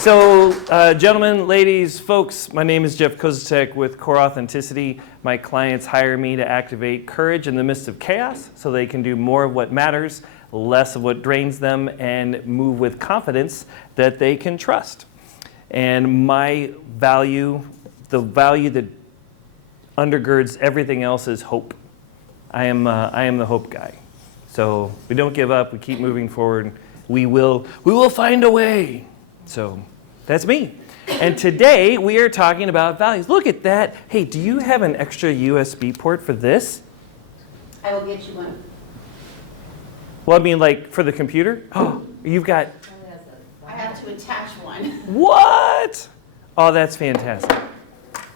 So, gentlemen, ladies, folks, my name is Jeff Kozatek with Core Authenticity. My clients hire me to activate courage in the midst of chaos so they can do more of what matters, less of what drains them, and move with confidence that they can trust. And my value, the value that undergirds everything else, is hope. I am the hope guy. So we don't give up, we keep moving forward. We will find a way. So that's me. And today we are talking about values. Look at that. Hey, do you have an extra USB port for this? I will get you one. Well, I mean, like for the computer? Oh, you've got. I have to attach one. What? Oh, that's fantastic.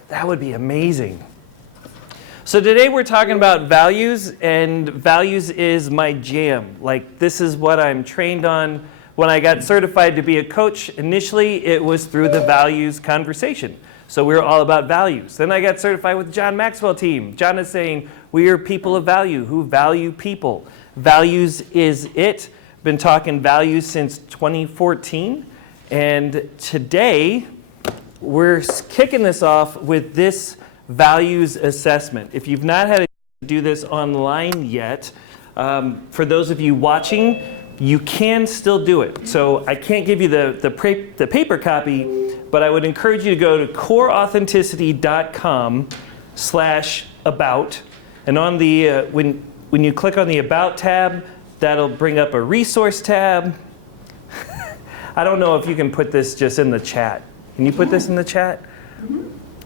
That would be amazing. So today we're talking about values, and values is my jam. Like, this is what I'm trained on. When I got certified to be a coach, initially it was through the values conversation. So we were all about values. Then I got certified with the John Maxwell team. John is saying, we are people of value who value people. Values is it. Been talking values since 2014. And today we're kicking this off with this values assessment. If you've not had to do this online yet, for those of you watching, you can still do it. So I can't give you the paper copy, but I would encourage you to go to coreauthenticity.com/about, and on the when you click on the About tab, that'll bring up a resource tab. I don't know if you can put this just in the chat. Can you put this in the chat?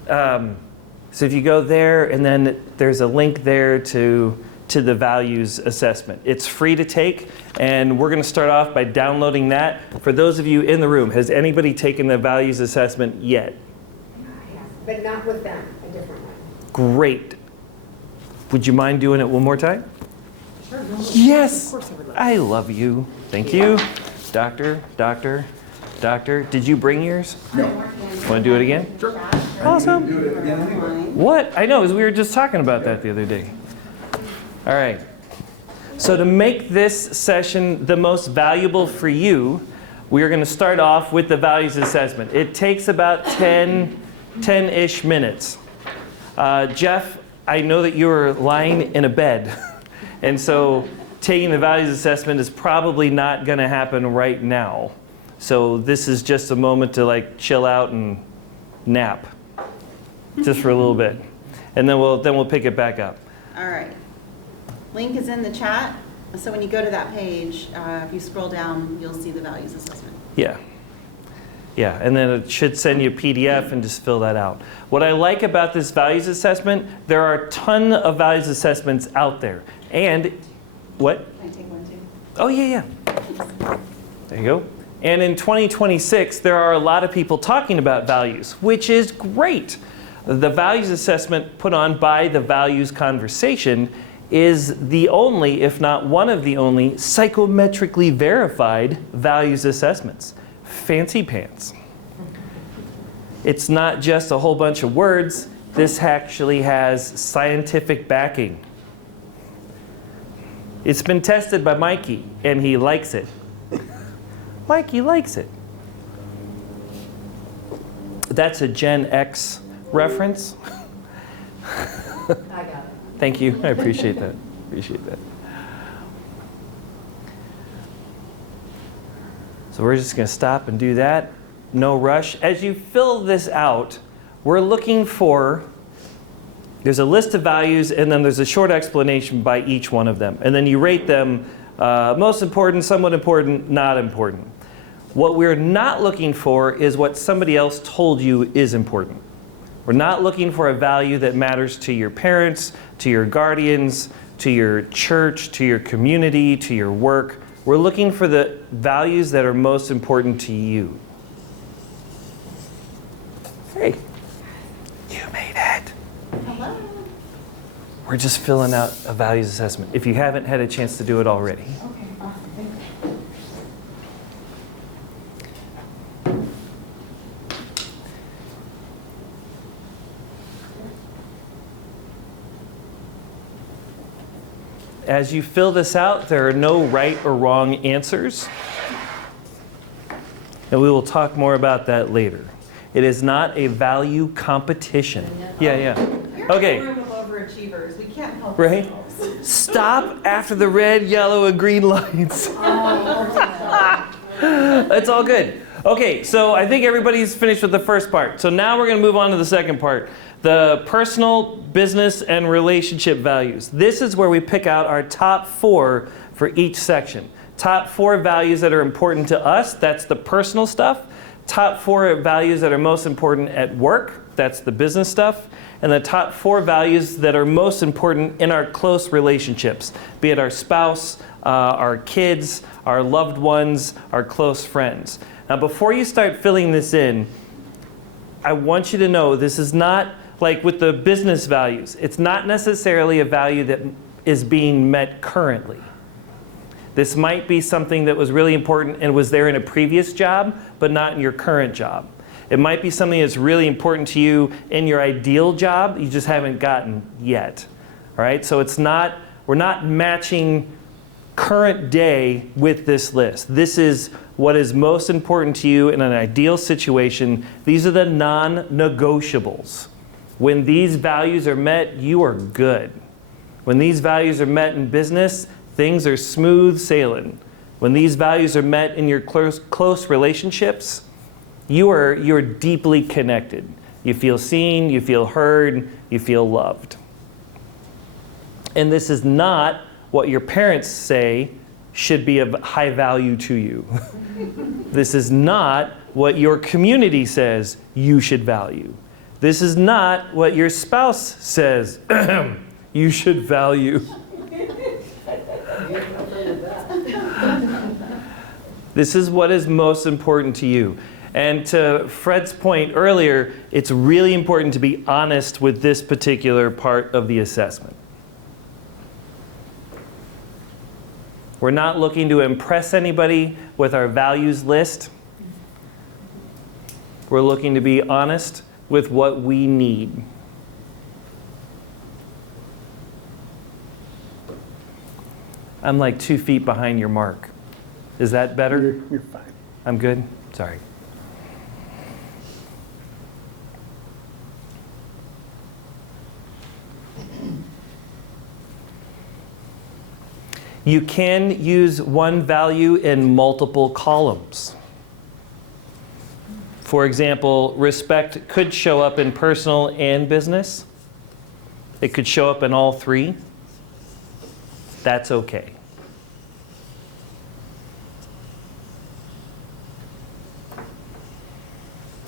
So if you go there, and then there's a link there to the values assessment. It's free to take, and we're going to start off by downloading that. For those of you in the room, has anybody taken the values assessment yet? Yes, but not with them, a different one. Great. Would you mind doing it one more time? Sure. No, Yes. Of course I would love I love you. Thank you. Doctor. Did you bring yours? No. Want to do it again? Sure. Awesome. Do it again anyway. What? I know, 'cause we were just talking about that the other day. All right. So to make this session the most valuable for you, we are going to start off with the values assessment. It takes about 10-ish minutes. Jeff, I know that you're lying in a bed, and so taking the values assessment is probably not going to happen right now. So this is just a moment to like chill out and nap, just for a little bit, and then we'll pick it back up. All right. Link is in the chat. So when you go to that page, if you scroll down, you'll see the values assessment. Yeah, and then it should send you a PDF and just fill that out. What I like about this values assessment, there are a ton of values assessments out there, and what? Can I take one too? Oh yeah. There you go. And in 2026, there are a lot of people talking about values, which is great. The values assessment put on by the Values Conversation is the only, if not one of the only, psychometrically verified values assessments. Fancy pants. It's not just a whole bunch of words. This actually has scientific backing. It's been tested by Mikey, and he likes it. Mikey likes it. That's a Gen X reference. I got it. Thank you. I appreciate that. So we're just going to stop and do that. No rush. As you fill this out, we're looking for, there's a list of values, and then there's a short explanation by each one of them. And then you rate them most important, somewhat important, not important. What we're not looking for is what somebody else told you is important. We're not looking for a value that matters to your parents, to your guardians, to your church, to your community, to your work. We're looking for the values that are most important to you. Hey, you made it. Hello. We're just filling out a values assessment, if you haven't had a chance to do it already. Okay, awesome. Thank you. As you fill this out, there are no right or wrong answers. And we will talk more about that later. It is not a value competition. Yeah. We're Okay. a group of overachievers. We can't help Right? ourselves. Stop after the red, yellow, and green lights. It's all good. Okay, so I think everybody's finished with the first part. So now we're going to move on to the second part. The personal, business, and relationship values. This is where we pick out our top 4 for each section. Top 4 values that are important to us, that's the personal stuff. Top 4 values that are most important at work, that's the business stuff. And the top 4 values that are most important in our close relationships, be it our spouse, our kids, our loved ones, our close friends. Now, before you start filling this in, I want you to know this is not like with the business values. It's not necessarily a value that is being met currently. This might be something that was really important and was there in a previous job, but not in your current job. It might be something that's really important to you in your ideal job, you just haven't gotten yet. All right? So we're not matching current day with this list. This is what is most important to you in an ideal situation. These are the non-negotiables. When these values are met, you are good. When these values are met in business, things are smooth sailing. When these values are met in your close relationships, you're deeply connected. You feel seen, you feel heard, you feel loved. And this is not what your parents say should be of high value to you. This is not what your community says you should value. This is not what your spouse says you should value. This is what is most important to you. And to Fred's point earlier, it's really important to be honest with this particular part of the assessment. We're not looking to impress anybody with our values list. We're looking to be honest with what we need. I'm like 2 feet behind your mark. Is that better? You're fine. I'm good? Sorry. You can use one value in multiple columns. For example, respect could show up in personal and business. It could show up in all 3. That's okay.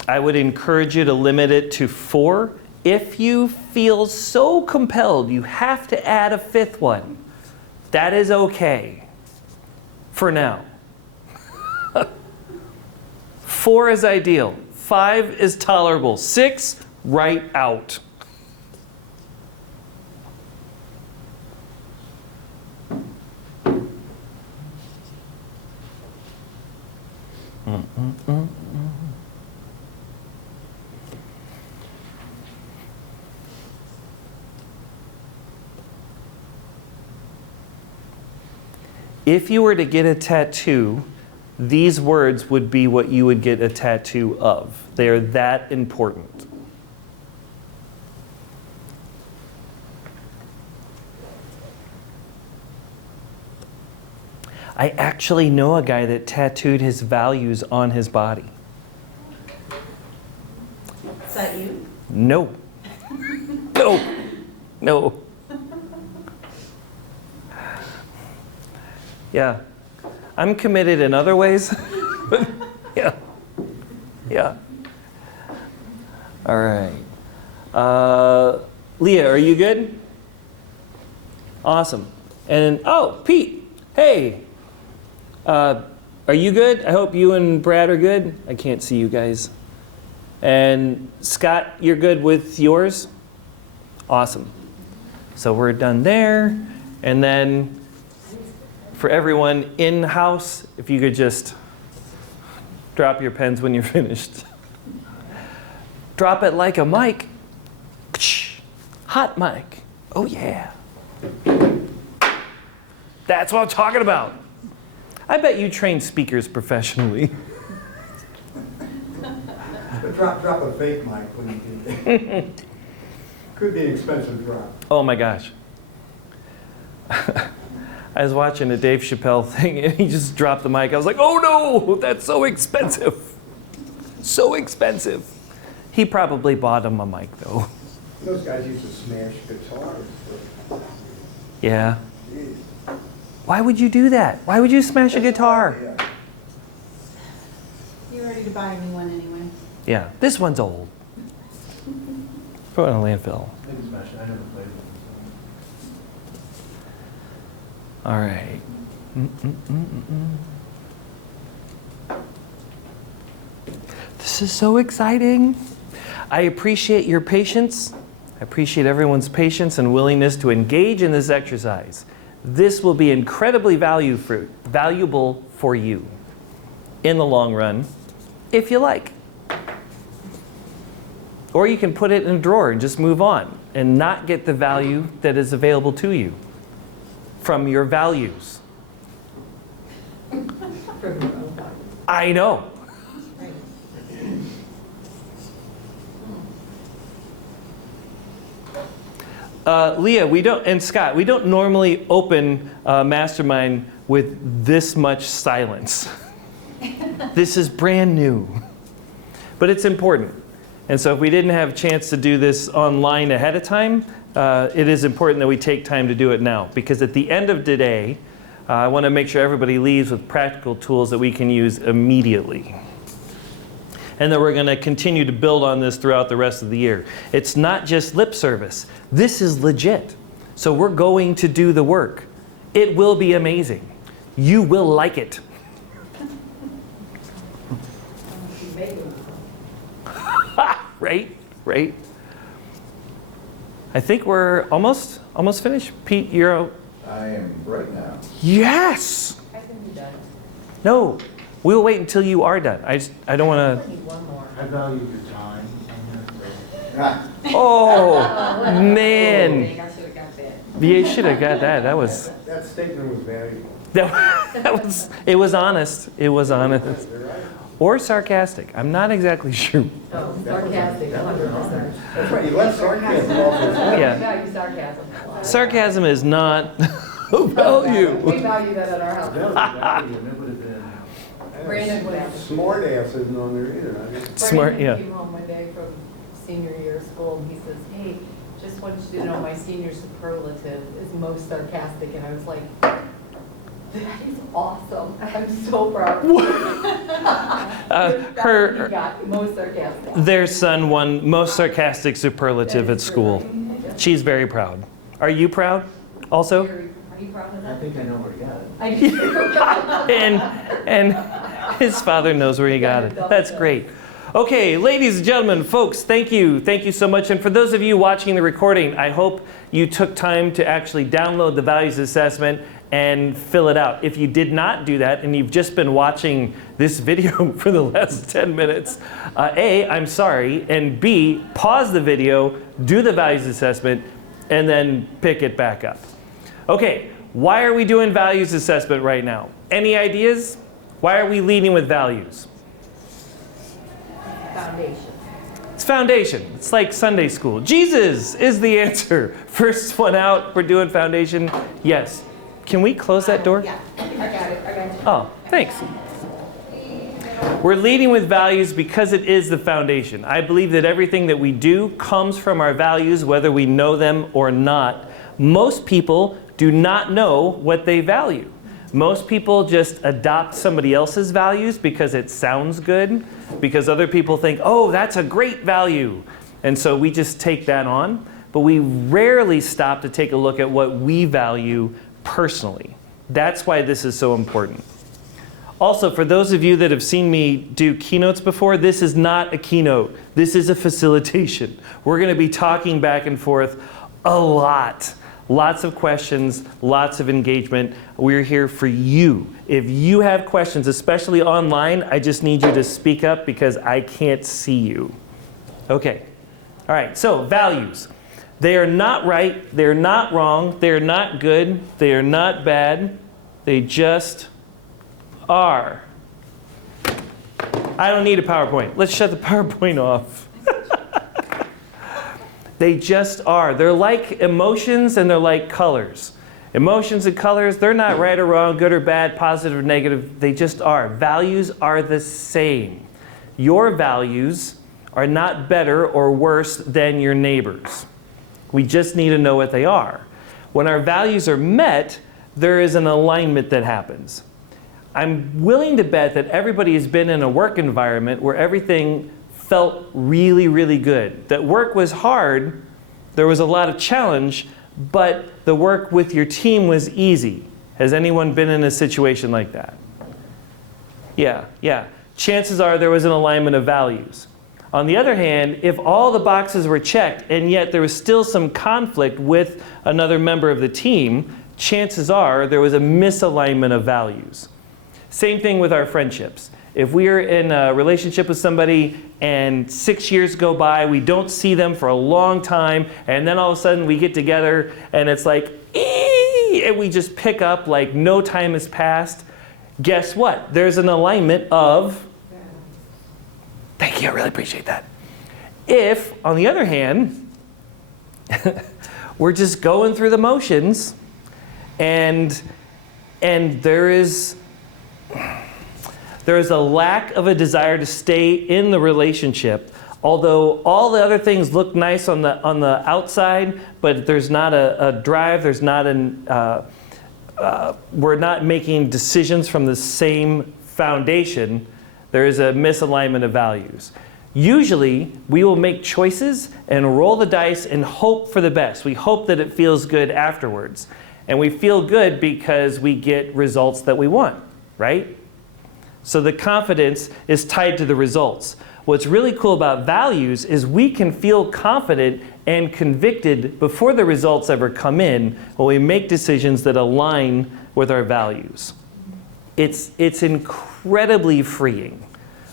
I would encourage you to limit it to 4. If you feel so compelled, you have to add a 5th one. That is okay for now. 4 is ideal. 5 is tolerable. 6, write out. If you were to get a tattoo, these words would be what you would get a tattoo of. They are that important. I actually know a guy that tattooed his values on his body. Is that you? No. No. No. Yeah. I'm committed in other ways. Yeah. Yeah. All right. Leah, are you good? Awesome. And, oh, Pete, hey. Are you good? I hope you and Brad are good. I can't see you guys. And Scott, you're good with yours? Awesome. So we're done there. And then for everyone in-house, if you could just drop your pens when you're finished. Drop it like a mic. Hot mic. Oh yeah. That's what I'm talking about. I bet you train speakers professionally. Drop a fake mic when you get there. Could be an expensive drop. Oh my gosh. I was watching a Dave Chappelle thing and he just dropped the mic. I was like, oh no, that's so expensive. So expensive. He probably bought him a mic though. Those guys used to smash guitars. Yeah. Jeez. Why would you do that? Why would you smash a guitar? Yeah. You're ready to buy a new one anyway. Yeah, this one's old. Throw it in a landfill. Maybe smash it. I never played it. All right. This is so exciting. I appreciate your patience. I appreciate everyone's patience and willingness to engage in this exercise. This will be incredibly valuable for you in the long run, if you like. Or you can put it in a drawer and just move on and not get the value that is available to you from your values. I know. Leah, and Scott, we don't normally open Mastermind with this much silence. This is brand new. But it's important. And so if we didn't have a chance to do this online ahead of time, it is important that we take time to do it now. Because at the end of today, I want to make sure everybody leaves with practical tools that we can use immediately. And that we're going to continue to build on this throughout the rest of the year. It's not just lip service. This is legit. So we're going to do the work. It will be amazing. You will like it. Right? Right? I think we're almost finished. Pete, you're out. I am right now. Yes! I can be done. No, we'll wait until you are done. I don't want I to. need one more. I value your time. Ah, Oh, man. I should have got that. Yeah, you should have got that. That was. That statement was valuable. That was. It was honest. It was honest. You're right. Or sarcastic. I'm not exactly sure. Oh, sarcastic, 100%. That's right. You let sarcasm off his lips. Yeah. Value sarcasm. Sarcasm is not a value. We value that at our house. That was value, and it would have been. Brandon would have. Smart ass isn't on there either. I mean, Smart, Brandon yeah. came home one day from senior year of school and he says, hey, just want you to know my senior superlative is most sarcastic. And I was like, that is awesome. I'm so proud. That's what he got, most sarcastic. Their son won most sarcastic superlative at school. She's very proud. Are you proud also? Are you proud of I that? think I know where you got it. I do. And his father knows where he got it. That's great. Okay, ladies and gentlemen, folks, thank you. Thank you so much. And for those of you watching the recording, I hope you took time to actually download the values assessment and fill it out. If you did not do that and you've just been watching this video for the last 10 minutes, A, I'm sorry, and B, pause the video, do the values assessment, and then pick it back up. Okay, why are we doing values assessment right now? Any ideas? Why are we leading with values? Foundation. It's foundation. It's like Sunday school. Jesus is the answer. First one out, we're doing foundation. Yes. Can we close that door? Yeah. I got it. I got you. Oh, thanks. We're leading with values because it is the foundation. I believe that everything that we do comes from our values, whether we know them or not. Most people do not know what they value. Most people just adopt somebody else's values because it sounds good, because other people think, oh, that's a great value. And so we just take that on, but we rarely stop to take a look at what we value personally. That's why this is so important. Also, for those of you that have seen me do keynotes before, this is not a keynote. This is a facilitation. We're going to be talking back and forth a lot. Lots of questions, lots of engagement. We're here for you. If you have questions, especially online, I just need you to speak up because I can't see you. Okay. All right, so values. They are not right, they're not wrong, they're not good, they are not bad, they just are. I don't need a PowerPoint. Let's shut the PowerPoint off. They just are. They're like emotions and they're like colors. Emotions and colors, they're not right or wrong, good or bad, positive or negative. They just are. Values are the same. Your values are not better or worse than your neighbors. We just need to know what they are. When our values are met, there is an alignment that happens. I'm willing to bet that everybody has been in a work environment where everything felt really, really good. That work was hard, there was a lot of challenge, but the work with your team was easy. Has anyone been in a situation like that? Yeah. Chances are there was an alignment of values. On the other hand, if all the boxes were checked and yet there was still some conflict with another member of the team, chances are there was a misalignment of values. Same thing with our friendships. If we are in a relationship with somebody and 6 years go by, we don't see them for a long time, and then all of a sudden we get together and it's like, ee! And we just pick up like no time has passed. Guess what? There's an alignment of, thank you, I really appreciate that. If, on the other hand, we're just going through the motions and there is a lack of a desire to stay in the relationship, although all the other things look nice on the outside, but there's not a drive, there's not we're not making decisions from the same foundation, there is a misalignment of values. Usually, we will make choices and roll the dice and hope for the best. We hope that it feels good afterwards. And we feel good because we get results that we want, right? So the confidence is tied to the results. What's really cool about values is we can feel confident and convicted before the results ever come in when we make decisions that align with our values. It's incredibly freeing.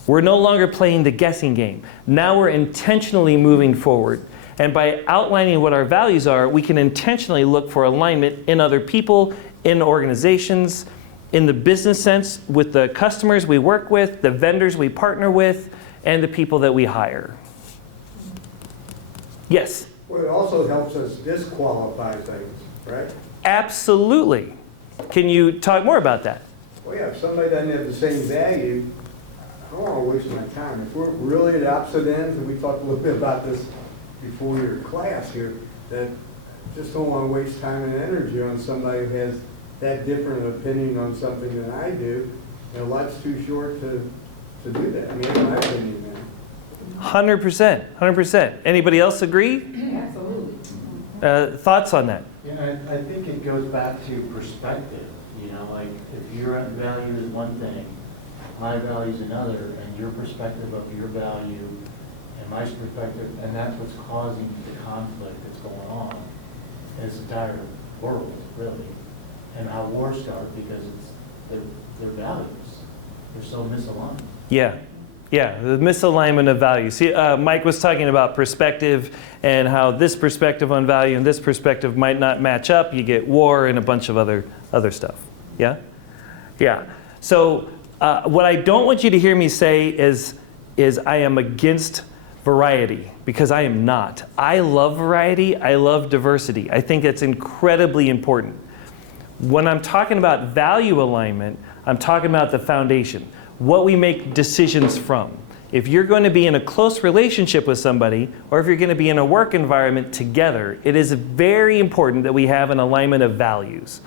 We're no longer playing the guessing game. Now we're intentionally moving forward. And by outlining what our values are, we can intentionally look for alignment in other people, in organizations, in the business sense, with the customers we work with, the vendors we partner with, and the people that we hire. Yes? Well, it also helps us disqualify things, right? Absolutely. Can you talk more about that? Well, yeah, if somebody doesn't have the same value, I don't want to waste my time. If we're really at opposite ends, and we talked a little bit about this before your class here, that just don't want to waste time and energy on somebody who has that different opinion on something than I do. You know, life's too short to do that. I mean, that's my opinion, man. 100%. Anybody else agree? Absolutely. Thoughts on that? Yeah, I think it goes back to perspective. You know, like if your value is one thing, my value is another, and your perspective of your value and my perspective, and that's what's causing the conflict that's going on in this entire world, really. And how wars start because it's their values. They're so misaligned. Yeah, the misalignment of values. See, Mike was talking about perspective and how this perspective on value and this perspective might not match up. You get war and a bunch of other stuff. Yeah. So what I don't want you to hear me say is I am against variety, because I am not. I love variety. I love diversity. I think it's incredibly important. When I'm talking about value alignment, I'm talking about the foundation, what we make decisions from. If you're going to be in a close relationship with somebody, or if you're going to be in a work environment together, it is very important that we have an alignment of values.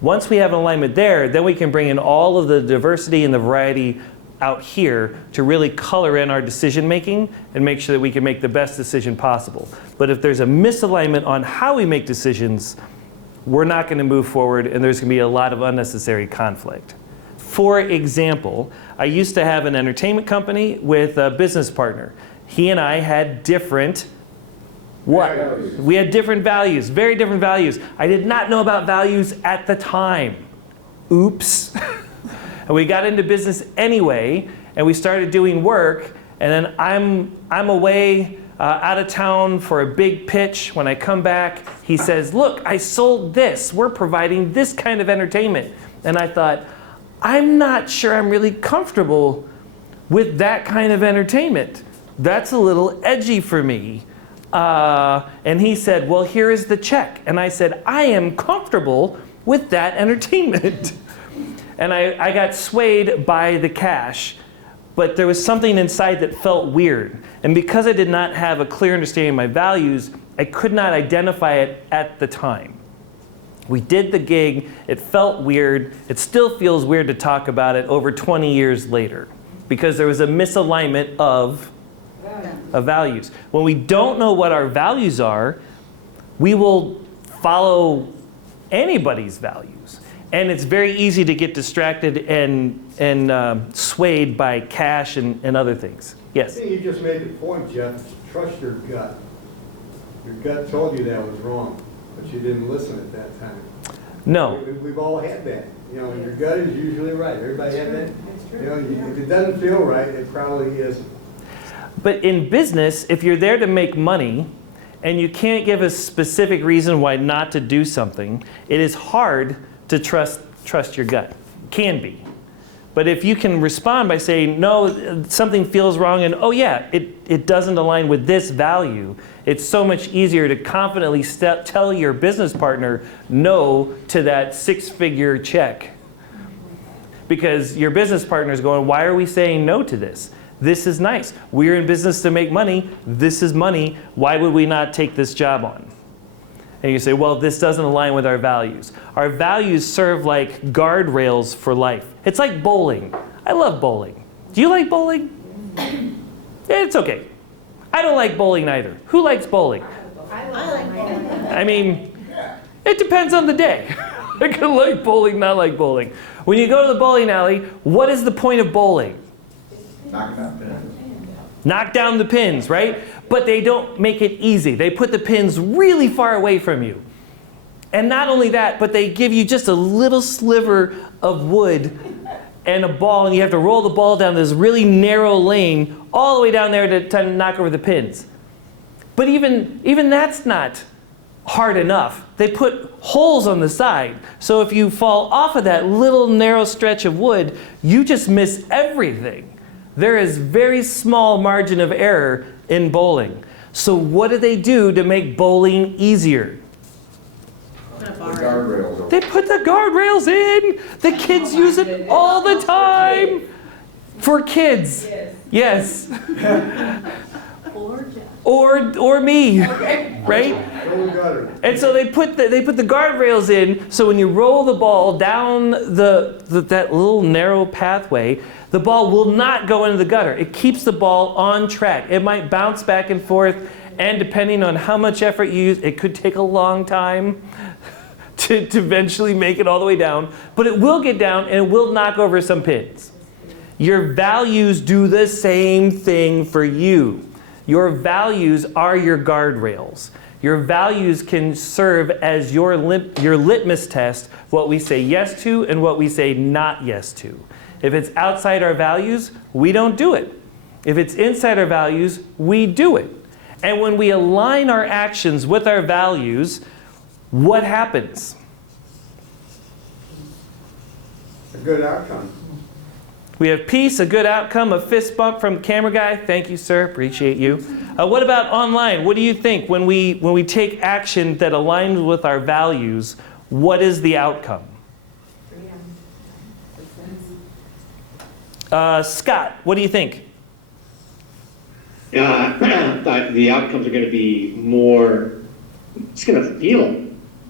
Once we have an alignment there, then we can bring in all of the diversity and the variety out here to really color in our decision making and make sure that we can make the best decision possible. But if there's a misalignment on how we make decisions, we're not going to move forward, and there's going to be a lot of unnecessary conflict. For example, I used to have an entertainment company with a business partner. He and I had different Values. We had different values, very different values. I did not know about values at the time. Oops. And we got into business anyway, and we started doing work, and then I'm away out of town for a big pitch. When I come back, he says, look, I sold this. We're providing this kind of entertainment. And I thought, I'm not sure I'm really comfortable with that kind of entertainment. That's a little edgy for me. And he said, well, here is the check. And I said, I am comfortable with that entertainment. And I got swayed by the cash, but there was something inside that felt weird. And because I did not have a clear understanding of my values, I could not identify it at the time. We did the gig, it felt weird. It still feels weird to talk about it over 20 years later, because there was a misalignment of values. When we don't know what our values are, we will follow anybody's values. And it's very easy to get distracted and swayed by cash and other things. I Yes? think you just made the point, Jeff. Trust your gut. Your gut told you that was wrong, but you didn't listen at that time. No. We've all had that. You know, your gut is usually right. Everybody had that? It's You know, if it doesn't feel right, it probably isn't. But in business, if you're there to make money and you can't give a specific reason why not to do something, it is hard to trust your gut. Can be. But if you can respond by saying, no, something feels wrong, and oh yeah, it doesn't align with this value, it's so much easier to confidently tell your business partner no to that 6-figure check. Because your business partner is going, why are we saying no to this? This is nice. We're in business to make money. This is money. Why would we not take this job on? And you say, well, this doesn't align with our values. Our values serve like guardrails for life. It's like bowling. I love bowling. Do you like bowling? It's okay. I don't like bowling either. Who likes bowling? I like bowling. I mean, it depends on the day. I can like bowling, not like bowling. When you go to the bowling alley, what is the point of bowling? Knocking out pins. Knock down the pins, right? But they don't make it easy. They put the pins really far away from you. And not only that, but they give you just a little sliver of wood and a ball, and you have to roll the ball down this really narrow lane all the way down there to knock over the pins. But even that's not hard enough. They put holes on the side. So if you fall off of that little narrow stretch of wood, you just miss everything. There is very small margin of error in bowling. So what do they do to make bowling easier? Put a The bar in. guardrails are. They put the guardrails in. The kids use it all the time. For kids. Yes. Or me. Right? Go gutter. And so they put the guardrails in, so when you roll the ball down that little narrow pathway, the ball will not go into the gutter. It keeps the ball on track. It might bounce back and forth, and depending on how much effort you use, it could take a long time to eventually make it all the way down. But it will get down, and it will knock over some pins. Your values do the same thing for you. Your values are your guardrails. Your values can serve as your litmus test, what we say yes to and what we say not yes to. If it's outside our values, we don't do it. If it's inside our values, we do it. And when we align our actions with our values, what happens? A good outcome. We have peace, a good outcome, a fist bump from the camera guy. Thank you, sir. Appreciate you. What about online? What do you think when we take action that aligns with our values? What is the outcome? Scott, what do you think? The outcomes are going to be more, it's going to feel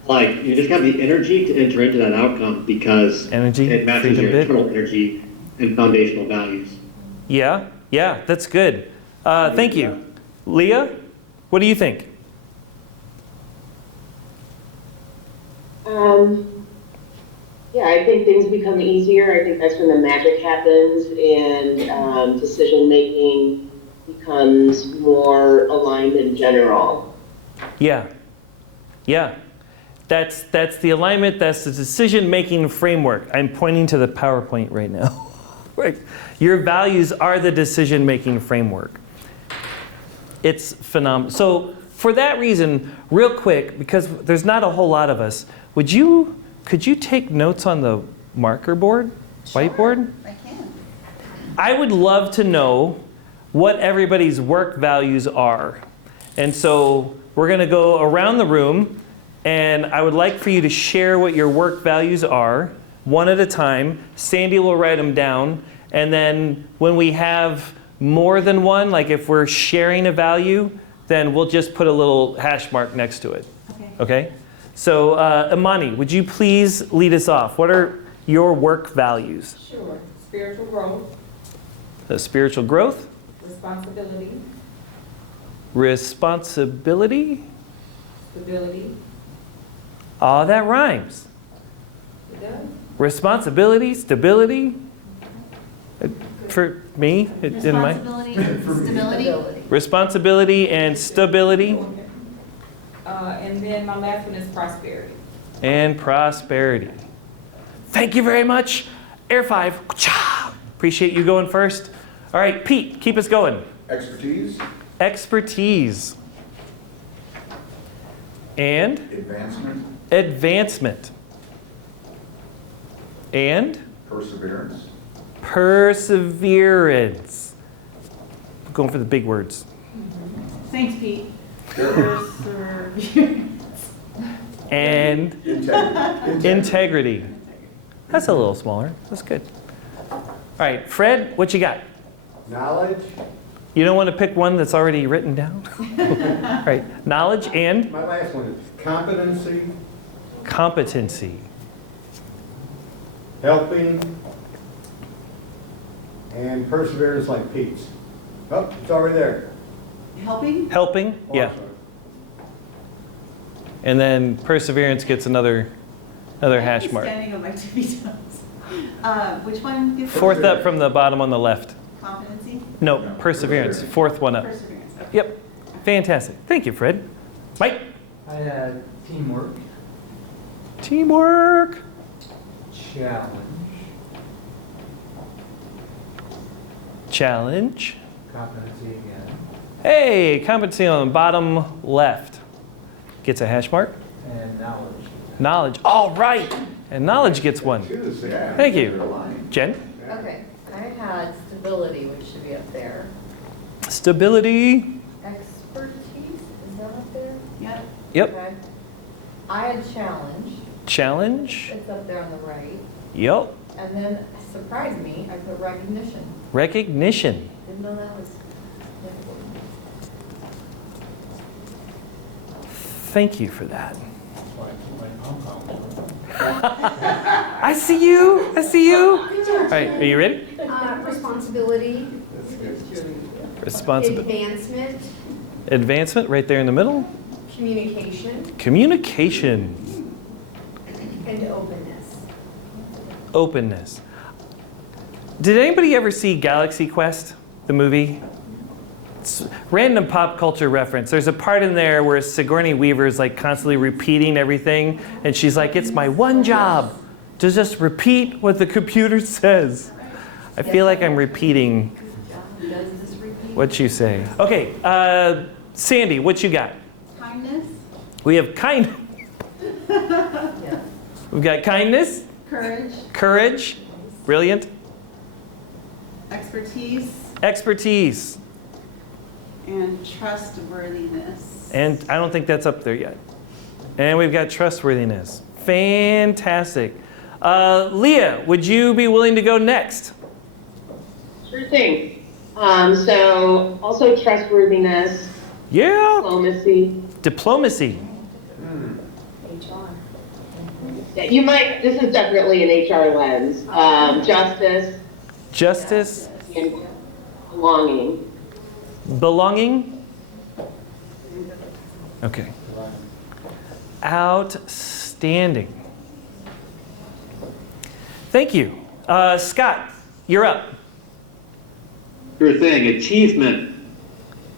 like you just have the energy to enter into that outcome because Energy, it matches freedom your bit. internal energy and foundational values. Yeah, that's good. Thank you. Leah, what do you think? Yeah, I think things become easier. I think that's when the magic happens and decision-making becomes more aligned in general. Yeah. That's the alignment, that's the decision-making framework. I'm pointing to the PowerPoint right now. Right. Your values are the decision-making framework. It's phenomenal. So for that reason, real quick, because there's not a whole lot of us, could you take notes on the marker board, whiteboard? I can. I would love to know what everybody's work values are. And so we're going to go around the room, and I would like for you to share what your work values are, one at a time. Sandy will write them down. And then when we have more than one, like if we're sharing a value, then we'll just put a little hash mark next to it. Okay. Okay? So Imani, would you please lead us off? What are your work values? Sure. Spiritual growth, The spiritual growth, responsibility, responsibility. stability. Oh, that rhymes. It does? Responsibility, stability. For me, it didn't mind. Responsibility and stability. Stability. Responsibility and stability And then my last one is prosperity. and prosperity. Thank you very much. Air 5. Cha! Appreciate you going first. All right, Pete, keep us going. Expertise, Expertise and advancement, advancement and perseverance, perseverance. Going for the big words. Thanks, Pete. And integrity. integrity. That's a little smaller. That's good. All right, Fred, what you got? Knowledge, You don't want to pick one that's already written down? All right, knowledge and my last one is competency, competency. helping, and perseverance like Pete's. Oh, it's already there. Helping? Helping, yeah. And then perseverance gets another hash mark. Standing on my tippy toes. Which one gives? Fourth up from the bottom on the left. Competency? No, perseverance. Fourth one up. Perseverance. Okay. Yep. Fantastic. Thank you, Fred. Mike? I had teamwork, Teamwork. challenge, Challenge. competency again, Hey, competency on the bottom left. Gets a hash mark. and knowledge. Knowledge. All right. And knowledge gets one. Choose, yeah. Thank you. Jen? Okay, I had stability, which should be up there. Stability. Expertise, is that up there? Yep. Yep. Okay. I had challenge, Challenge. it's up there on the right. Yep. And then, surprised me, I put recognition. Recognition. Didn't know that was important. Thank you for that. That's why I put my pom-poms. I see you. I see you. All right, are you ready? Responsibility, Responsibility. advancement, Advancement right there in the middle. communication, Communication. and openness. Openness. Did anybody ever see Galaxy Quest, the movie? It's random pop culture reference. There's a part in there where Sigourney Weaver is like constantly repeating everything, and she's like, "It's my one job to just repeat what the computer says." I feel like I'm repeating Does this repeat? what you say. Okay, Sandy, what you got? Kindness, We have kind. Yeah. We've got kindness, courage, courage, brilliant, expertise, expertise, and trustworthiness. and I don't think that's up there yet. And we've got trustworthiness. Fantastic. Leah, would you be willing to go next? Sure thing. So also trustworthiness, Yeah. diplomacy. Diplomacy. HR. Yeah, you might, this is definitely an HR lens. Justice Justice. and belonging. Belonging. Okay. Outstanding. Thank you. Scott, you're up. Sure thing. Achievement,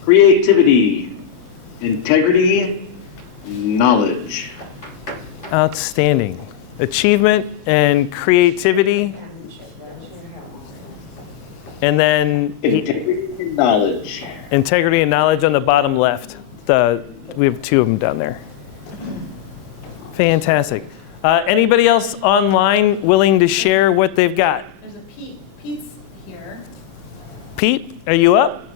creativity, integrity, knowledge. Outstanding. Achievement and creativity. And then Integrity and knowledge. integrity and knowledge on the bottom left. We have two of them down there. Fantastic. Anybody else online willing to share what they've got? There's a Pete. Pete's here. Pete, are you up?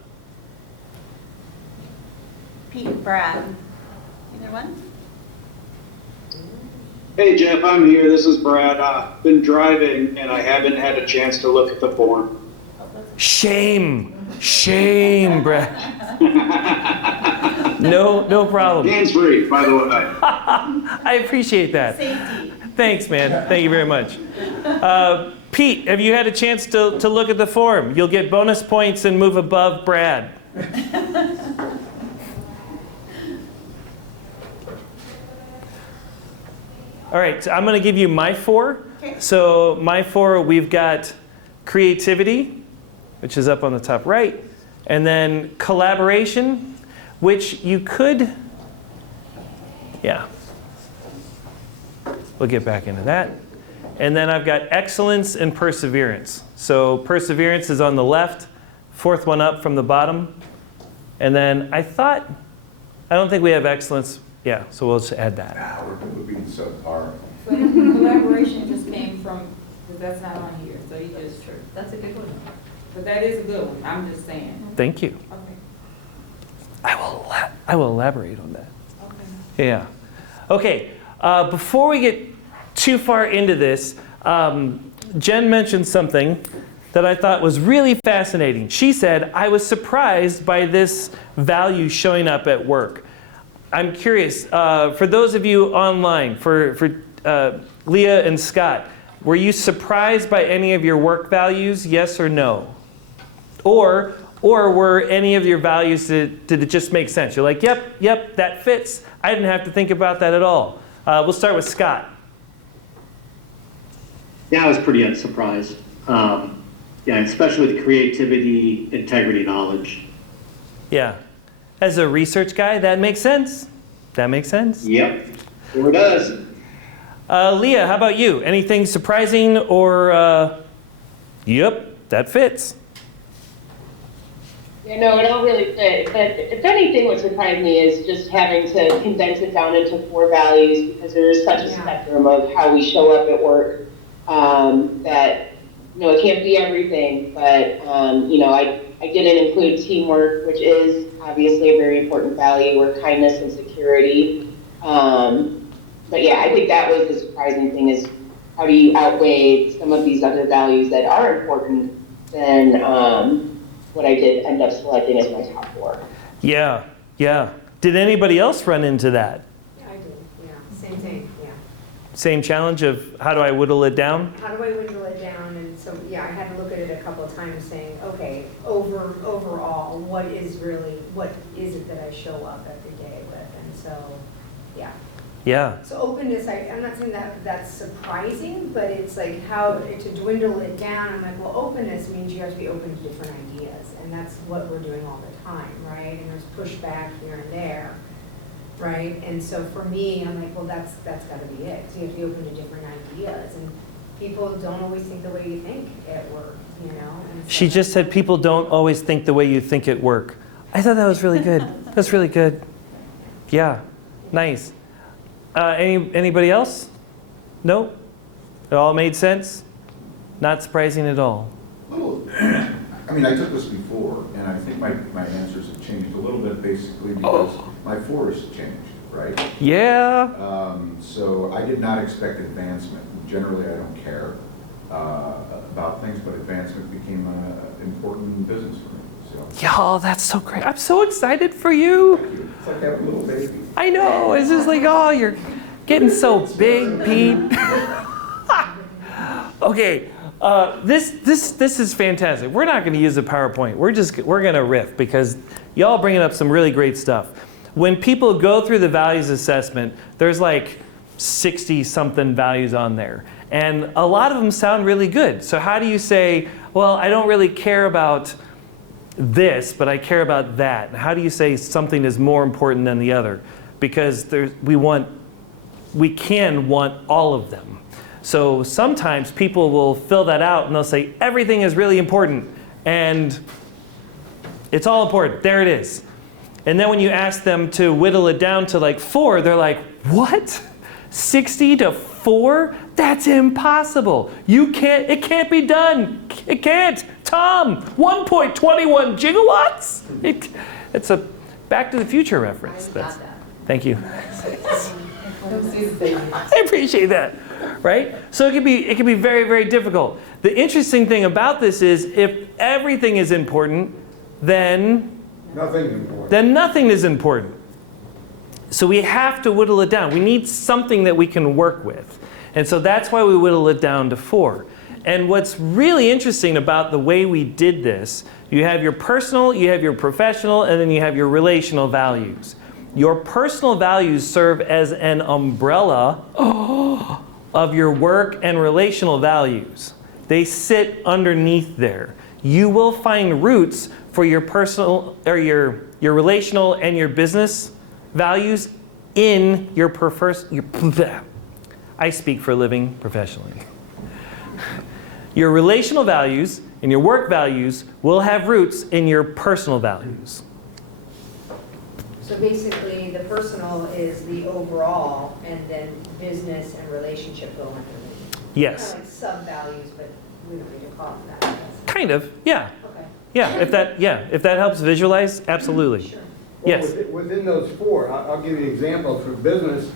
Pete, Brad, either one? Hey Jeff, I'm here. This is Brad. Been driving and I haven't had a chance to look at the form. Shame, Brad. No problem. Hands free, by the way. I appreciate that. Safety. Thanks, man. Thank you very much. Pete, have you had a chance to look at the form? You'll get bonus points and move above Brad. All right, so I'm going to give you my 4. Okay. So my 4, we've got creativity, which is up on the top right, and then collaboration, which you could, yeah. We'll get back into that. And then I've got excellence and perseverance. So perseverance is on the left, 4th one up from the bottom. And then I don't think we have excellence. Yeah, so we'll just add that. We're being subpar. So collaboration just came from, because that's not on here, so you just, That's a good one. but that is a good one, I'm just saying. Thank you. Okay. I will elaborate on that. Okay. Yeah. Okay, before we get too far into this, Jen mentioned something that I thought was really fascinating. She said, I was surprised by this value showing up at work. I'm curious, for those of you online, for Leah and Scott, were you surprised by any of your work values, yes or no? Or were any of your values, did it just make sense? You're like, yep, that fits. I didn't have to think about that at all. We'll start with Scott. Yeah, I was pretty unsurprised. Yeah, especially with creativity, integrity, knowledge. Yeah. As a research guy, that makes sense. That makes sense. Yep, sure does. Leah, how about you? Anything surprising or, yep, that fits? You know, it all really fit. But if anything, what surprised me is just having to condense it down into 4 values because there is such a spectrum of how we show up at work that, it can't be everything. But, I didn't include teamwork, which is obviously a very important value, or kindness and security. But yeah, I think that was the surprising thing is how do you outweigh some of these other values that are important than what I did end up selecting as my top 4. Yeah. Did anybody else run into that? Yeah, I do, yeah, same thing, yeah. Same challenge of how do I whittle it down? How do I whittle it down? And so, yeah, I had to look at it a couple of times saying, okay, overall, what is it that I show up every day with? And so, yeah. Yeah. So openness, I'm not saying that that's surprising, but it's like how to dwindle it down. I'm like, well, openness means you have to be open to different ideas. And that's what we're doing all the time, right? And there's pushback here and there, right? And so for me, I'm like, well, that's got to be it. So you have to be open to different ideas. And people don't always think the way you think at work, And so She just said people don't always think the way you think at work. I thought that was really good. That's really good. Yeah, nice. Anybody else? Nope. It all made sense? Not surprising at all. I took this before, and I think my answers have changed a little bit, basically, because my 4 has changed, right? Yeah. So I did not expect advancement. Generally, I don't care about things, but advancement became important business for me. So. Y'all, that's so great. I'm so excited for you. It's like having a little baby. I know. It's just like, oh, you're getting so big, Pete. Okay. This is fantastic. We're not going to use a PowerPoint. We're going to riff because y'all bringing up some really great stuff. When people go through the values assessment, there's like 60-something values on there. And a lot of them sound really good. So how do you say, well, I don't really care about this, but I care about that? And how do you say something is more important than the other? Because we can want all of them. So sometimes people will fill that out and they'll say, everything is really important. And it's all important. There it is. And then when you ask them to whittle it down to like 4, they're like, what? 60 to 4? That's impossible. It can't be done. It can't. It's Tom, 1.21 gigawatts? It's a Back to the Future reference. I got that. Thank you. Don't see the thing. I appreciate that, right? So it can be very, very difficult. The interesting thing about this is if everything is important, then Nothing's important. nothing is important. So we have to whittle it down. We need something that we can work with. And so that's why we whittle it down to 4. And what's really interesting about the way we did this, you have your personal, you have your professional, and then you have your relational values. Your personal values serve as an umbrella of your work and relational values. They sit underneath there. You will find roots for your personal or your relational and your business values in your I speak for a living professionally. Your relational values and your work values will have roots in your personal values. So basically, the personal is the overall, and then business and relationship go underneath. Yes. Kind of like sub-values, but we don't need to call it that, I guess. Kind of, yeah. Okay. Yeah, if that helps visualize, absolutely. Sure. Yes. Within those 4, I'll give you an example. For business,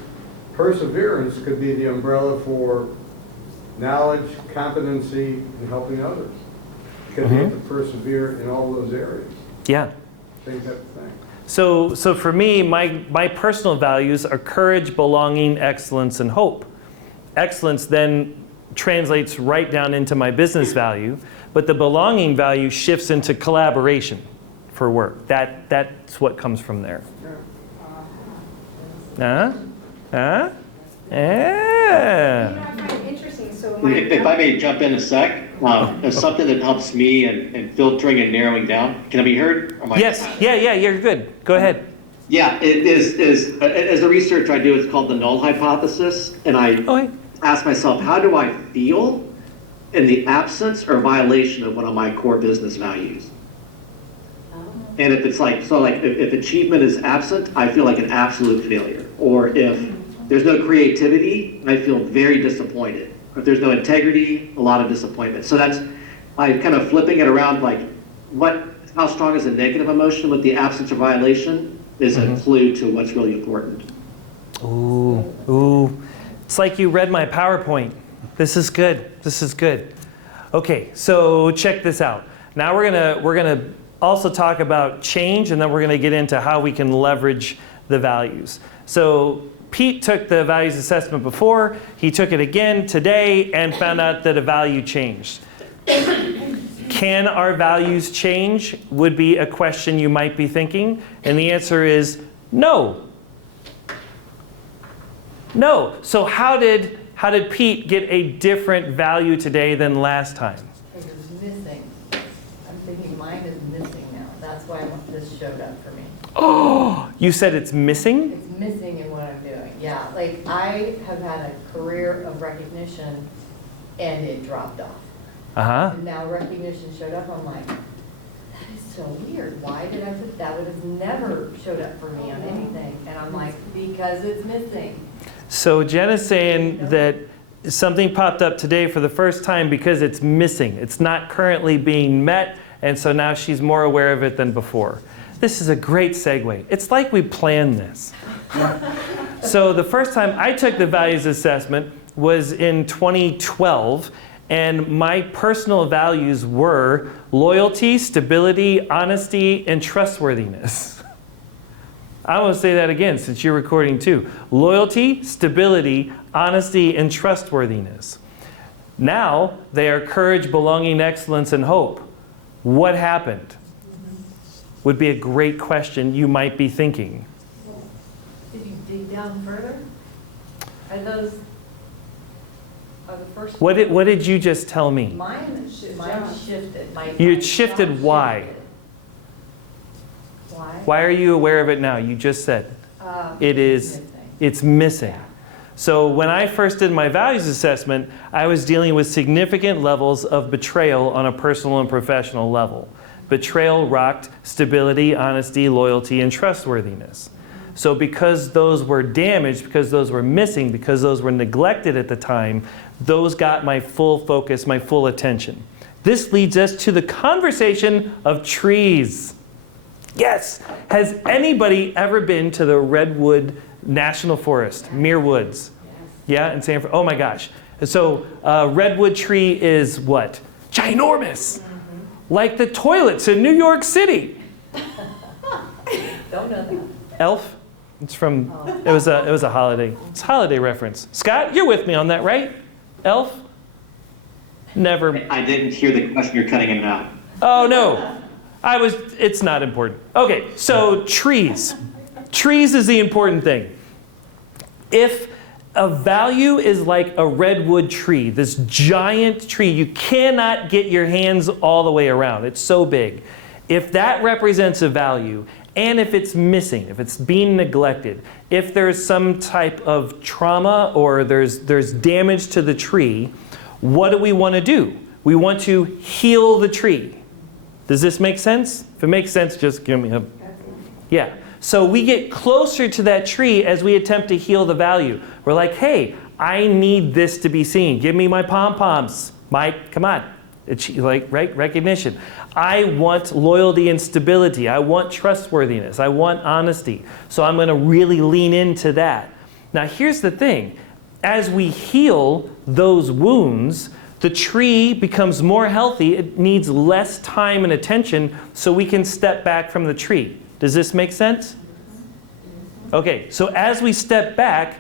perseverance could be the umbrella for knowledge, competency, and helping others. Because you have to persevere in all those areas. Yeah. Same type of thing. So for me, my personal values are courage, belonging, excellence, and hope. Excellence then translates right down into my business value, but the belonging value shifts into collaboration for work. That's what comes from there. You know, I find it interesting, so If I may jump in a sec, it's something that helps me in filtering and narrowing down. Can I be heard? Or am I- Yes, yeah, you're good. Go ahead. Yeah, it is as the research I do, it's called the null hypothesis, and I Okay. ask myself, how do I feel in the absence or violation of one of my core business values? And if it's like, if achievement is absent, I feel like an absolute failure. Or if there's no creativity, I feel very disappointed. Or if there's no integrity, a lot of disappointment. So that's, I'm kind of flipping it around, like, how strong is a negative emotion with the absence or violation is a clue to what's really important. Ooh. It's like you read my PowerPoint. This is good. Okay, so check this out. Now we're gonna also talk about change, and then we're gonna get into how we can leverage the values. So Pete took the values assessment before, he took it again today and found out that a value changed. Can our values change? Would be a question you might be thinking, and the answer is no. No. So how did Pete get a different value today than last time? Because it's missing. I'm thinking mine is missing now. That's why this showed up for me. Oh, you said it's missing? It's missing in what I'm doing. Yeah, like I have had a career of recognition and it dropped off. Uh-huh. And now recognition showed up. I'm like, that is so weird. Why did I put that? Would have never showed up for me on anything. And I'm like, because it's missing. So Jen is saying that something popped up today for the first time because it's missing. It's not currently being met, and so now she's more aware of it than before. This is a great segue. It's like we planned this. So the first time I took the values assessment was in 2012, and my personal values were loyalty, stability, honesty, and trustworthiness. I want to say that again since you're recording too. Loyalty, stability, honesty, and trustworthiness. Now they are courage, belonging, excellence, and hope. What happened? Would be a great question you might be thinking. Did you dig down further? Are those the first? What did you just tell me? Mine shifted. You shifted why? Why? Why are you aware of it now? You just said it's missing. Yeah. So when I first did my values assessment, I was dealing with significant levels of betrayal on a personal and professional level. Betrayal rocked stability, honesty, loyalty, and trustworthiness. So because those were damaged, because those were missing, because those were neglected at the time, those got my full focus, my full attention. This leads us to the conversation of trees. Yes. Has anybody ever been to the Redwood National Forest, Muir Woods? Yeah, in San Francisco. Oh my gosh. So redwood tree is what? Ginormous. Like the toilets in New York City. Don't know that. Elf? It's from, it was a holiday. It's a holiday reference. Scott, you're with me on that, right? Elf? Never. I didn't hear the question, you're cutting in and out. Oh no. It's not important. Okay, so trees. Trees is the important thing. If a value is like a redwood tree, this giant tree, you cannot get your hands all the way around. It's so big. If that represents a value, and if it's missing, if it's being neglected, if there's some type of trauma or there's damage to the tree, what do we want to do? We want to heal the tree. Does this make sense? If it makes sense, just give me a... Yeah. So we get closer to that tree as we attempt to heal the value. We're like, hey, I need this to be seen. Give me my pom-poms. Come on. It's like, right? Recognition. I want loyalty and stability. I want trustworthiness. I want honesty. So I'm going to really lean into that. Now here's the thing. As we heal those wounds, the tree becomes more healthy. It needs less time and attention so we can step back from the tree. Does this make sense? Okay, so as we step back,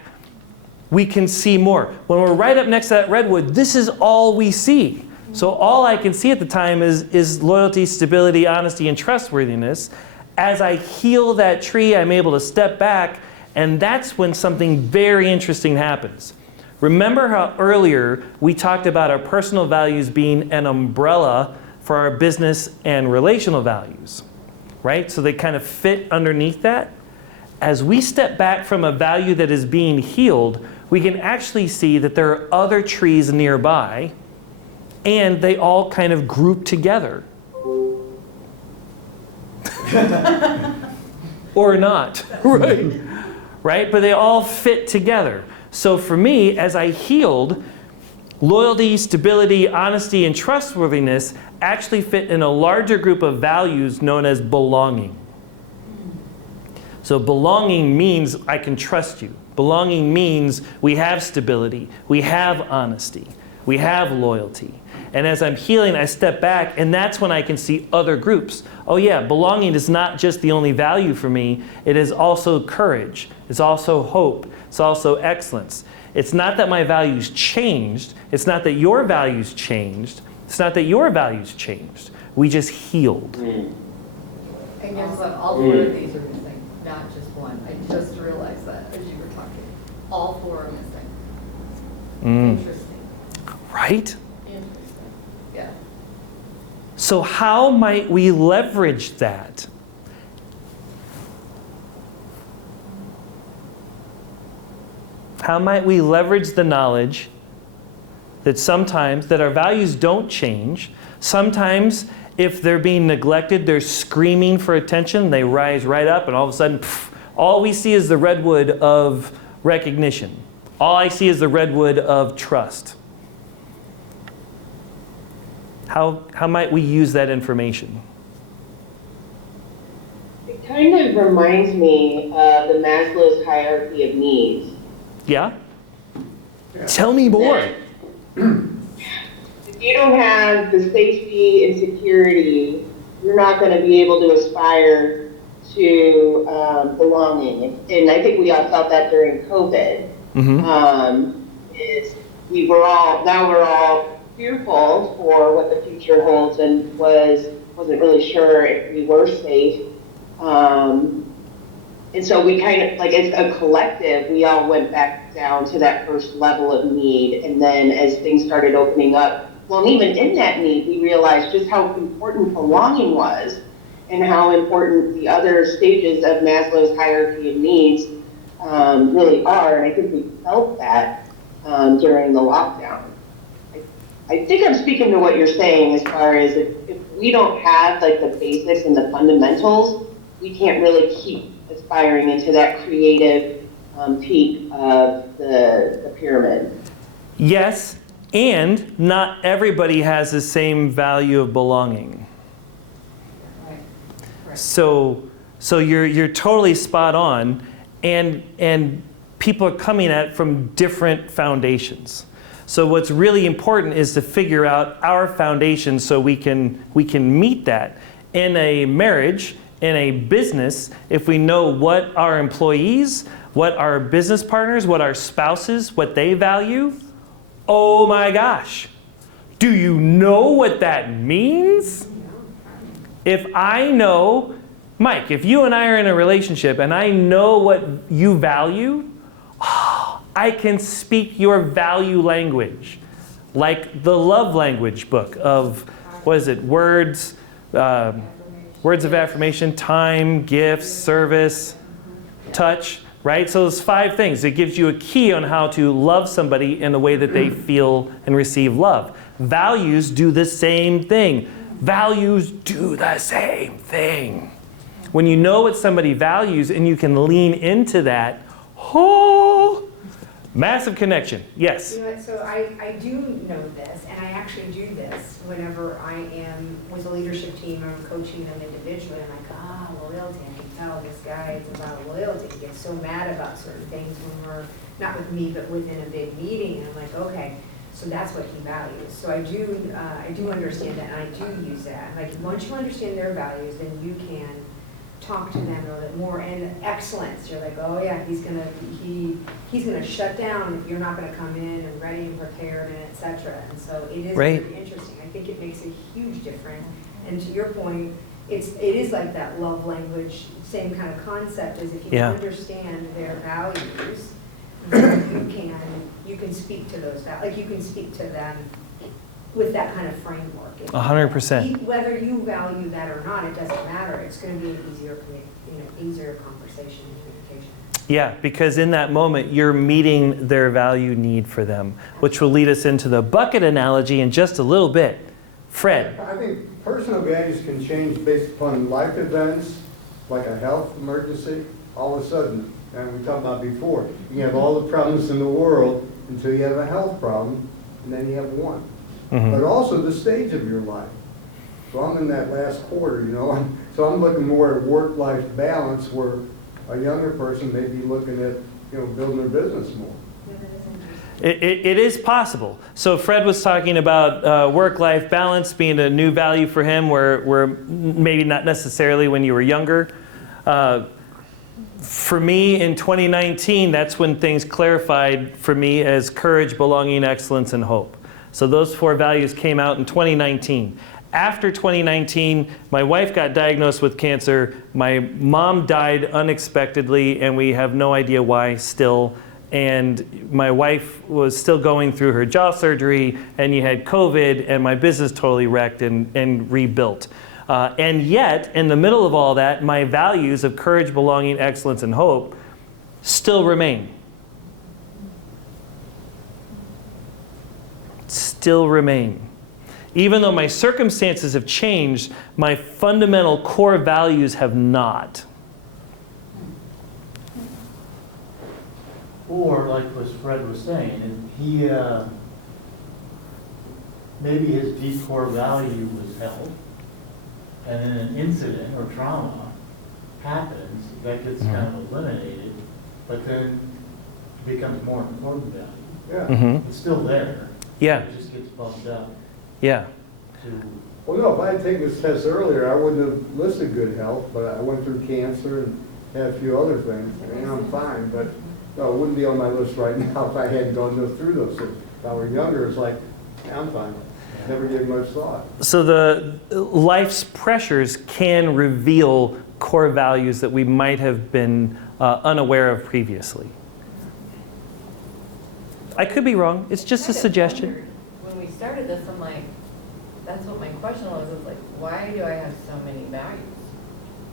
we can see more. When we're right up next to that redwood, this is all we see. So all I can see at the time is loyalty, stability, honesty, and trustworthiness. As I heal that tree, I'm able to step back, and that's when something very interesting happens. Remember how earlier we talked about our personal values being an umbrella for our business and relational values, right? So they kind of fit underneath that. As we step back from a value that is being healed, we can actually see that there are other trees nearby, and they all kind of group together. Or not, right? Right? But they all fit together. So for me, as I healed, loyalty, stability, honesty, and trustworthiness actually fit in a larger group of values known as belonging. So belonging means I can trust you. Belonging means we have stability, we have honesty, we have loyalty. And as I'm healing, I step back, and that's when I can see other groups. Oh yeah, belonging is not just the only value for me. It is also courage. It's also hope. It's also excellence. It's not that my values changed. It's not that your values changed. It's not that your values changed. We just healed. And guess what? All four of these are missing, not just one. I just realized that as you were talking. All four are missing. Interesting. Right? Interesting. Yeah. So how might we leverage that? How might we leverage the knowledge that sometimes that our values don't change? Sometimes if they're being neglected, they're screaming for attention, they rise right up, and all of a sudden, all we see is the redwood of recognition. All I see is the redwood of trust. How might we use that information? It kind of reminds me of the Maslow's hierarchy of needs. Yeah? Tell me more. If you don't have the safety and security, you're not going to be able to aspire to belonging. And I think we all felt that during COVID. We're all fearful for what the future holds and wasn't really sure if we were safe. And so we kind of, like as a collective, we all went back down to that first level of need. And then as things started opening up, well, and even in that need, we realized just how important belonging was and how important the other stages of Maslow's hierarchy of needs really are. And I think we felt that during the lockdown. I think I'm speaking to what you're saying as far as if we don't have like the basics and the fundamentals, we can't really keep aspiring into that creative peak of the pyramid. Yes, And not everybody has the same value of belonging. Right. So you're totally spot on, and people are coming at it from different foundations. So what's really important is to figure out our foundation so we can meet that. In a marriage, in a business, if we know what our employees, what our business partners, what our spouses, what they value, oh my gosh, do you know what that means? If I know, Mike, if you and I are in a relationship and I know what you value, I can speak your value language. Like the love language book of, what is it, words of affirmation, time, gifts, service, touch, right? So those 5 things. It gives you a key on how to love somebody in the way that they feel and receive love. Values do the same thing. Values do the same thing. When you know what somebody values and you can lean into that, massive connection. Yes? You know what, so I do know this, and I actually do this whenever I am with a leadership team, I'm coaching them individually, I'm like, loyalty, I can tell this guy is about loyalty. He gets so mad about certain things when we're, not with me, but within a big meeting, and I'm like, okay, so that's what he values. So I do understand that, and I do use that. Like, once you understand their values, then you can talk to them a little bit more. And excellence, you're like, oh yeah, he's gonna shut down if you're not gonna come in and ready and prepared and etc. And so it is Right. very interesting. I think it makes a huge difference. And to your point, it is like that love language, same kind of concept as if you Yeah. understand their values, then you can speak to those like you can speak to them with that kind of framework. 100%. Whether you value that or not, it doesn't matter. It's going to be an easier conversation and communication. Yeah, because in that moment, you're meeting their value need for them, which will lead us into the bucket analogy in just a little bit. Fred. I think personal values can change based upon life events, like a health emergency, all of a sudden. And we talked about before, you have all the problems in the world until you have a health problem, and then you have one. Mm-hmm. But also the stage of your life. So I'm in that last quarter, so I'm looking more at work-life balance, where a younger person may be looking at, building their business more. It is possible. So Fred was talking about work-life balance being a new value for him, where maybe not necessarily when you were younger. For me, in 2019, that's when things clarified for me as courage, belonging, excellence, and hope. So those 4 values came out in 2019. After 2019, my wife got diagnosed with cancer. My mom died unexpectedly, and we have no idea why still. And my wife was still going through her jaw surgery, and you had COVID, and my business totally wrecked and rebuilt. And yet, in the middle of all that, my values of courage, belonging, excellence, and hope still remain. Still remain. Even though my circumstances have changed, my fundamental core values have not. Or like what Fred was saying, and he, maybe his deep core value was health, and then an incident or trauma happens, that gets kind of eliminated, but then becomes more important value. Yeah. Mm-hmm. It's still there. Yeah. It just gets bumped up Yeah. to, Well, no, if I had taken this test earlier, I wouldn't have listed good health, but I went through cancer and had a few other things, and I'm fine, but no, it wouldn't be on my list right now if I hadn't gone through those things. If I were younger, it's like, yeah, I'm fine. Never gave much thought. So the life's pressures can reveal core values that we might have been unaware of previously. I could be wrong. It's just a suggestion. When we started this, I'm like, that's what my question was. It's like, why do I have so many values?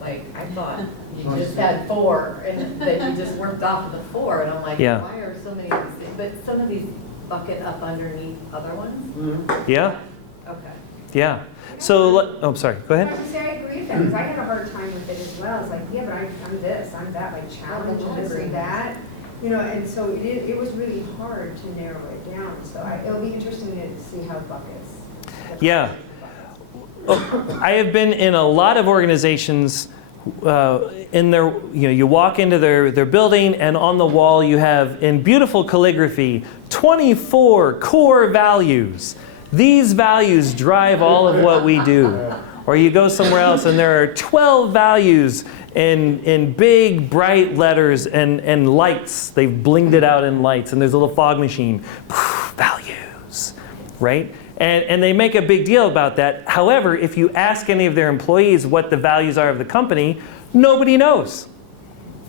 Like, I thought you just had 4, and that you just worked off of the 4, and I'm like, Yeah. why are so many of these things? But some of these bucket up underneath other ones? Mm-hmm. Yeah? Okay. Yeah. So, oh, sorry. Go I ahead. was to say, I agree with that, because I have a hard time with it as well. It's like, yeah, but I'm this, I'm that, like challenge and this and that. You know, and so it was really hard to narrow it down. So it'll be interesting to see how it buckets. Yeah. I have been in a lot of organizations in their, you walk into their building, and on the wall you have, in beautiful calligraphy, 24 core values. These values drive all of what we do. Or you go somewhere else and there are 12 values in big, bright letters and lights. They've blinged it out in lights, and there's a little fog machine. Values, right? And they make a big deal about that. However, if you ask any of their employees what the values are of the company, nobody knows.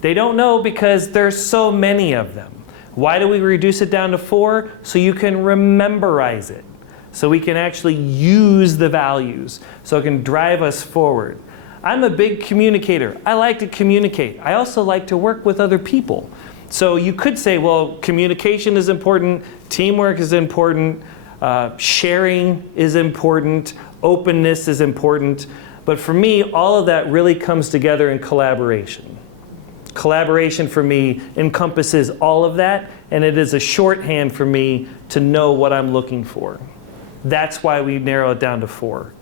They don't know because there's so many of them. Why do we reduce it down to 4? So you can memorize it. So we can actually use the values. So it can drive us forward. I'm a big communicator. I like to communicate. I also like to work with other people. So you could say, well, communication is important, teamwork is important, sharing is important, openness is important. But for me, all of that really comes together in collaboration. Collaboration for me encompasses all of that, and it is a shorthand for me to know what I'm looking for. That's why we narrow it down to 4.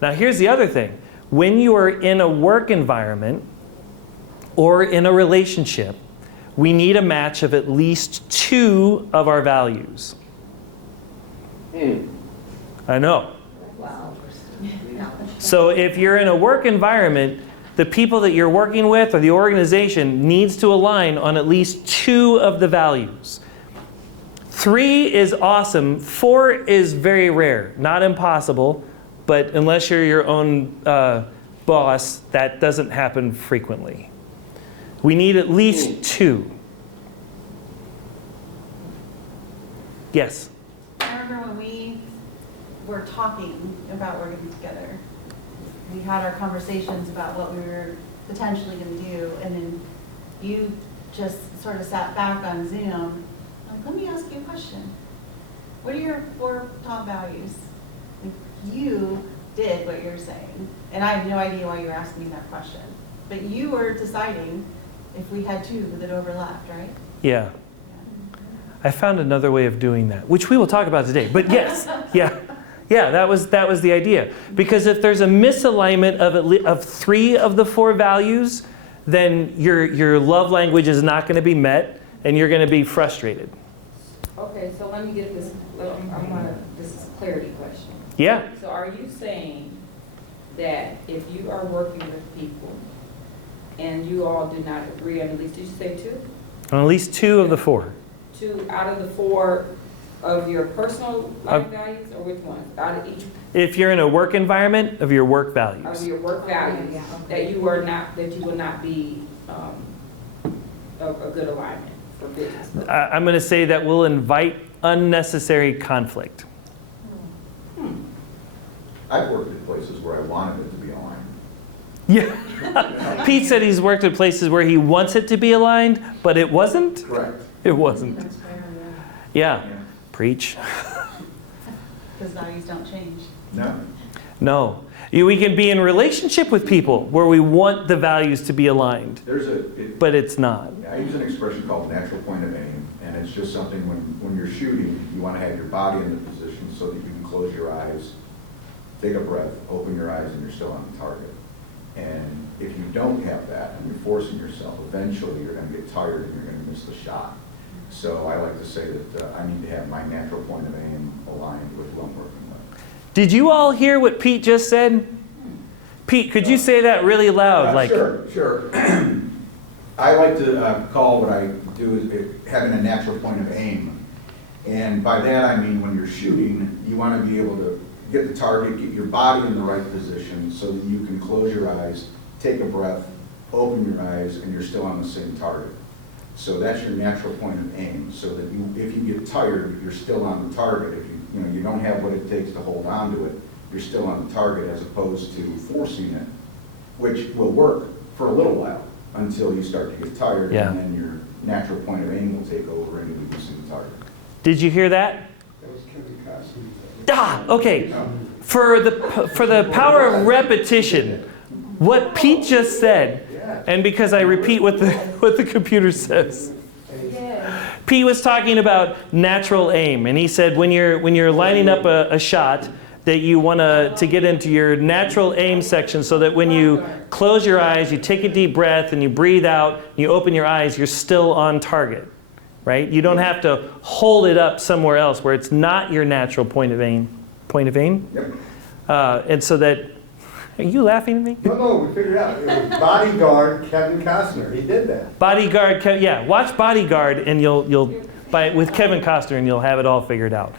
Now here's the other thing. When you are in a work environment or in a relationship, we need a match of at least 2 of our values. I know. Wow. So if you're in a work environment, the people that you're working with or the organization needs to align on at least 2 of the values. 3 is awesome. 4 is very rare. Not impossible, but unless you're your own boss, that doesn't happen frequently. We need at least 2. Yes? I remember when we were talking about working together, we had our conversations about what we were potentially going to do, and then you just sort of sat back on Zoom. Like, let me ask you a question. What are your 4 top values? Like, you did what you're saying, and I have no idea why you're asking me that question. But you were deciding if we had 2 that overlapped, right? Yeah. I found another way of doing that, which we will talk about today. But yes, yeah, that was the idea. Because if there's a misalignment of 3 of the 4 values, then your love language is not going to be met, and you're going to be frustrated. Okay, so let me get this, this is a clarity question. Yeah. So are you saying that if you are working with people and you all do not agree on at least, did you say 2? On at least 2 of the 4. 2 out of the 4 of your personal life values, or which one? Out of each If you're in a work environment, of your work values. of your work values, that you will not be a good alignment for business? I'm going to say that will invite unnecessary conflict. I've worked at places where I wanted it to be aligned. Yeah. Pete said he's worked at places where he wants it to be aligned, but it wasn't. Correct. It wasn't. That's fair, Yeah. Preach. Because values don't change. No. No. We can be in relationship with people where we want the values to be aligned, but it's not. I use an expression called natural point of aim, and it's just something when you're shooting, you want to have your body in the position so that you can close your eyes, take a breath, open your eyes, and you're still on the target. And if you don't have that and you're forcing yourself, eventually you're going to get tired and you're going to miss the shot. So I like to say that I need to have my natural point of aim aligned with who I'm working with. Did you all hear what Pete just said? Pete, could you say that really loud? Sure. I like to call what I do is having a natural point of aim. And by that I mean when you're shooting, you want to be able to get the target, get your body in the right position so that you can close your eyes, take a breath, open your eyes, and you're still on the same target. So that's your natural point of aim, so that if you get tired, you're still on the target. If you don't have what it takes to hold on to it, you're still on the target, as opposed to forcing it, which will work for a little while until you start to get tired, and then your natural point of aim will take over and you'll be missing the target. Did you hear that? Okay. For the power of repetition, what Pete just said, and because I repeat what the computer says. P was talking about natural aim, and he said when you're lining up a shot, that you want to get into your natural aim section so that when you close your eyes, you take a deep breath and you breathe out, you open your eyes, you're still on target, right? You don't have to hold it up somewhere else where it's not your natural point of aim. Yep. And so that, are you laughing at me? No, we figured it out. It was Bodyguard Kevin Costner. He did that. Bodyguard, yeah, watch Bodyguard and with Kevin Costner and you'll have it all figured out.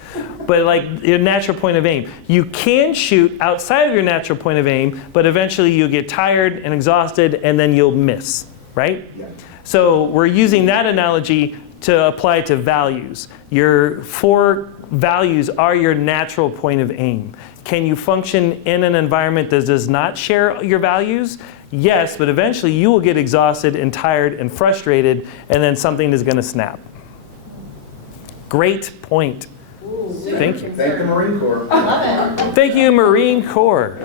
But like your natural point of aim. You can shoot outside of your natural point of aim, but eventually you'll get tired and exhausted and then you'll miss, right? Yeah. So we're using that analogy to apply to values. Your 4 values are your natural point of aim. Can you function in an environment that does not share your values? Yes, but eventually you will get exhausted and tired and frustrated, and then something is going to snap. Great point. Thank you. Thank the Marine Corps. Thank you, Marine Corps.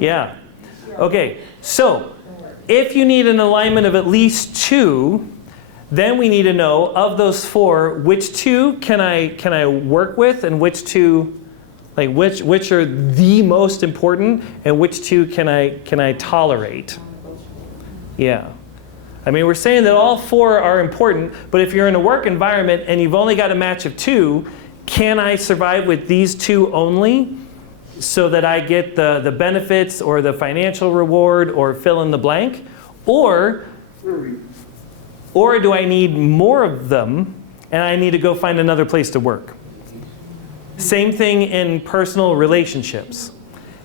Yeah. Okay, so if you need an alignment of at least 2, then we need to know of those 4, which 2 can I work with, and which 2, like which are the most important, and which 2 can I tolerate? Yeah. I mean, we're saying that all 4 are important, but if you're in a work environment and you've only got a match of 2, can I survive with these 2 only so that I get the benefits or the financial reward or fill in the blank? Or do I need more of them and I need to go find another place to work? Same thing in personal relationships.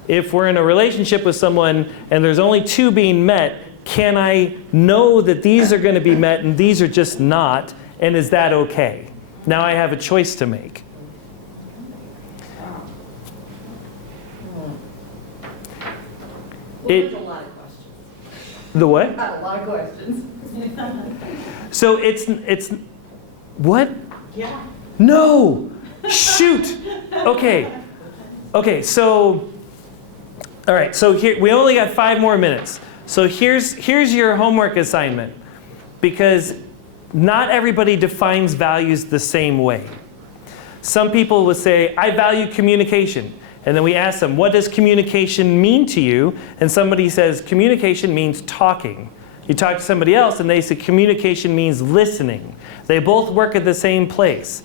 If we're in a relationship with someone and there's only 2 being met, can I know that these are going to be met and these are just not, and is that okay? Now I have a choice to make. There's a lot of questions. The what? A lot of questions. So it's what? Yeah. No! Shoot! Okay, so, all right, so here, we only got 5 more minutes. So here's your homework assignment, because not everybody defines values the same way. Some people will say, I value communication. And then we ask them, what does communication mean to you? And somebody says, communication means talking. You talk to somebody else and they say communication means listening. They both work at the same place.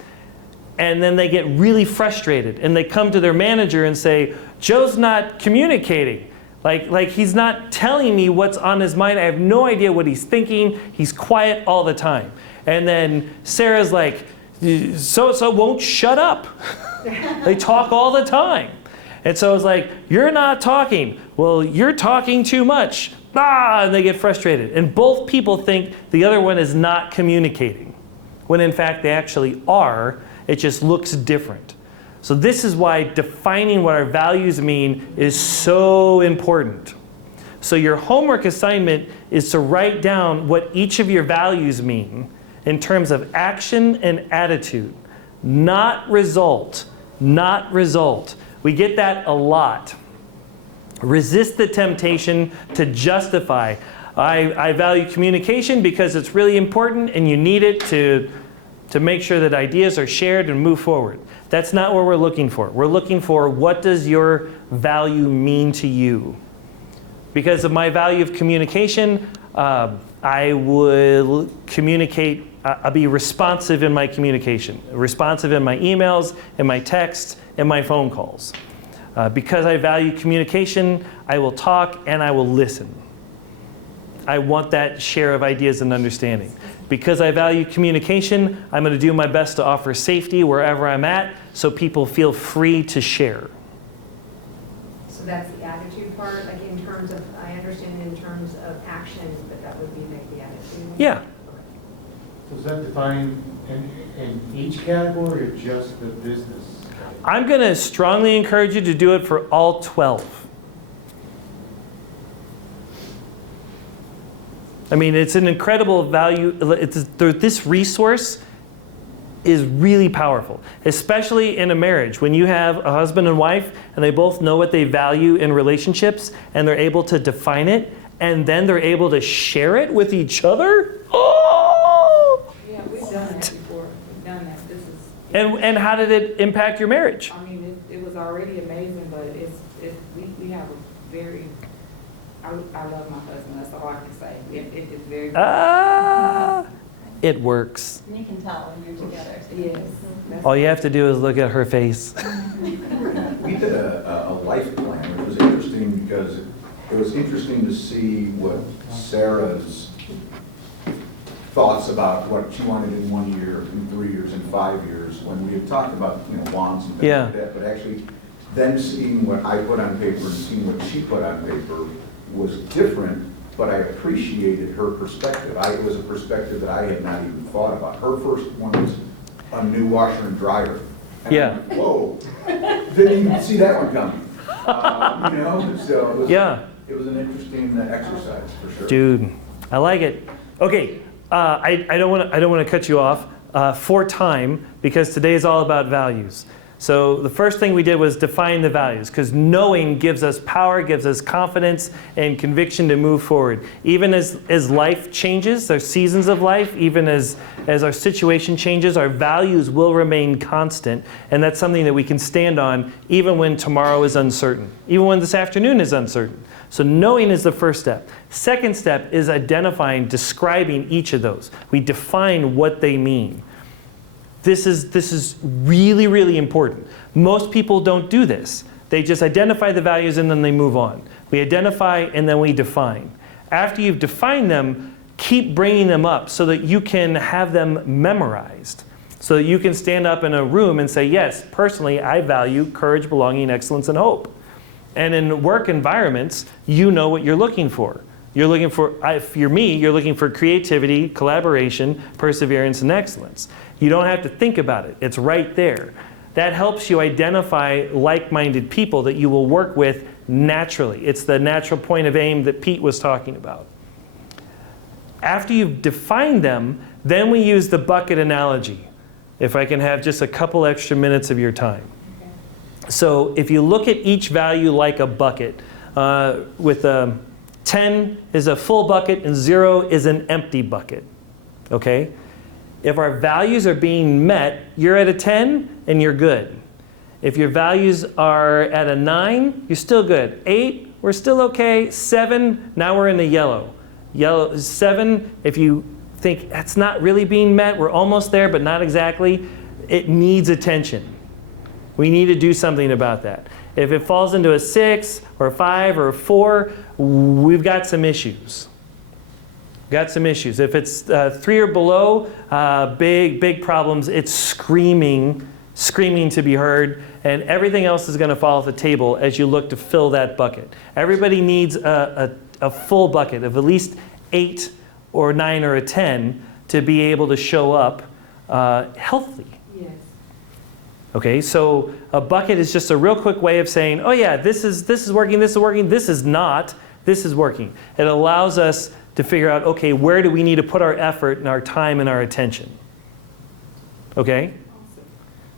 And then they get really frustrated and they come to their manager and say, Joe's not communicating. Like he's not telling me what's on his mind. I have no idea what he's thinking. He's quiet all the time. And then Sarah's like, so won't shut up. They talk all the time. And so it's like, you're not talking. Well, you're talking too much. And they get frustrated. And both people think the other one is not communicating, when in fact they actually are. It just looks different. So this is why defining what our values mean is so important. So your homework assignment is to write down what each of your values mean in terms of action and attitude, not result, not result. We get that a lot. Resist the temptation to justify. I value communication because it's really important and you need it to make sure that ideas are shared and move forward. That's not what we're looking for. We're looking for, what does your value mean to you? Because of my value of communication, I will communicate, I'll be responsive in my communication, responsive in my emails, in my texts, in my phone calls. Because I value communication, I will talk and I will listen. I want that share of ideas and understanding. Because I value communication, I'm going to do my best to offer safety wherever I'm at so people feel free to share. So that's the attitude part, like in terms of, I understand in terms of action, but that would be like the attitude? Yeah. Was that defined in each category or just the business? I'm going to strongly encourage you to do it for all 12. I mean, it's an incredible value. This resource is really powerful, especially in a marriage. When you have a husband and wife and they both know what they value in relationships and they're able to define it and then they're able to share it with each other. Oh! Yeah, we've done that before. And how did it impact your marriage? I mean, it was already amazing, but we have a very, I love my husband, that's all I can say. It is very. It works. And you can tell when you're together. So Yes. All you have to do is look at her face. We did a life plan, which was interesting because it was interesting to see what Sarah's thoughts about what she wanted in 1 year, in 3 years, in 5 years, when we had talked about, wants and things Yeah. like that, but actually then seeing what I put on paper and seeing what she put on paper was different, but I appreciated her perspective. It was a perspective that I had not even thought about. Her first one was a new washer and dryer. And Yeah. I'm like, whoa, didn't even see that one coming. So it was, it was an interesting exercise for sure. Dude, I like it. Okay, I don't want to cut you off for time because today is all about values. So the first thing we did was define the values because knowing gives us power, gives us confidence and conviction to move forward. Even as life changes, our seasons of life, even as our situation changes, our values will remain constant. And that's something that we can stand on even when tomorrow is uncertain, even when this afternoon is uncertain. So knowing is the first step. Second step is identifying, describing each of those. We define what they mean. This is really, really important. Most people don't do this. They just identify the values and then they move on. We identify and then we define. After you've defined them, keep bringing them up so that you can have them memorized. So that you can stand up in a room and say, yes, personally, I value courage, belonging, excellence, and hope. And in work environments, you know what you're looking for. You're looking for, if you're me, you're looking for creativity, collaboration, perseverance, and excellence. You don't have to think about it. It's right there. That helps you identify like-minded people that you will work with naturally. It's the natural point of aim that Pete was talking about. After you've defined them, then we use the bucket analogy. If I can have just a couple extra minutes of your time. So if you look at each value like a bucket, with 10 is a full bucket and 0 is an empty bucket. Okay? If our values are being met, you're at a 10 and you're good. If your values are at a 9, you're still good. 8, we're still okay. 7, now we're in the yellow. 7, if you think that's not really being met, we're almost there but not exactly, it needs attention. We need to do something about that. If it falls into a 6 or a 5 or a 4, we've got some issues. Got some issues. If it's 3 or below, big problems. It's screaming to be heard, and everything else is going to fall off the table as you look to fill that bucket. Everybody needs a full bucket of at least 8 or 9 or a 10 to be able to show up healthy. Yes. Okay, so a bucket is just a real quick way of saying, oh yeah, this is working, this is working, this is not, this is working. It allows us to figure out, okay, where do we need to put our effort and our time and our attention? Okay?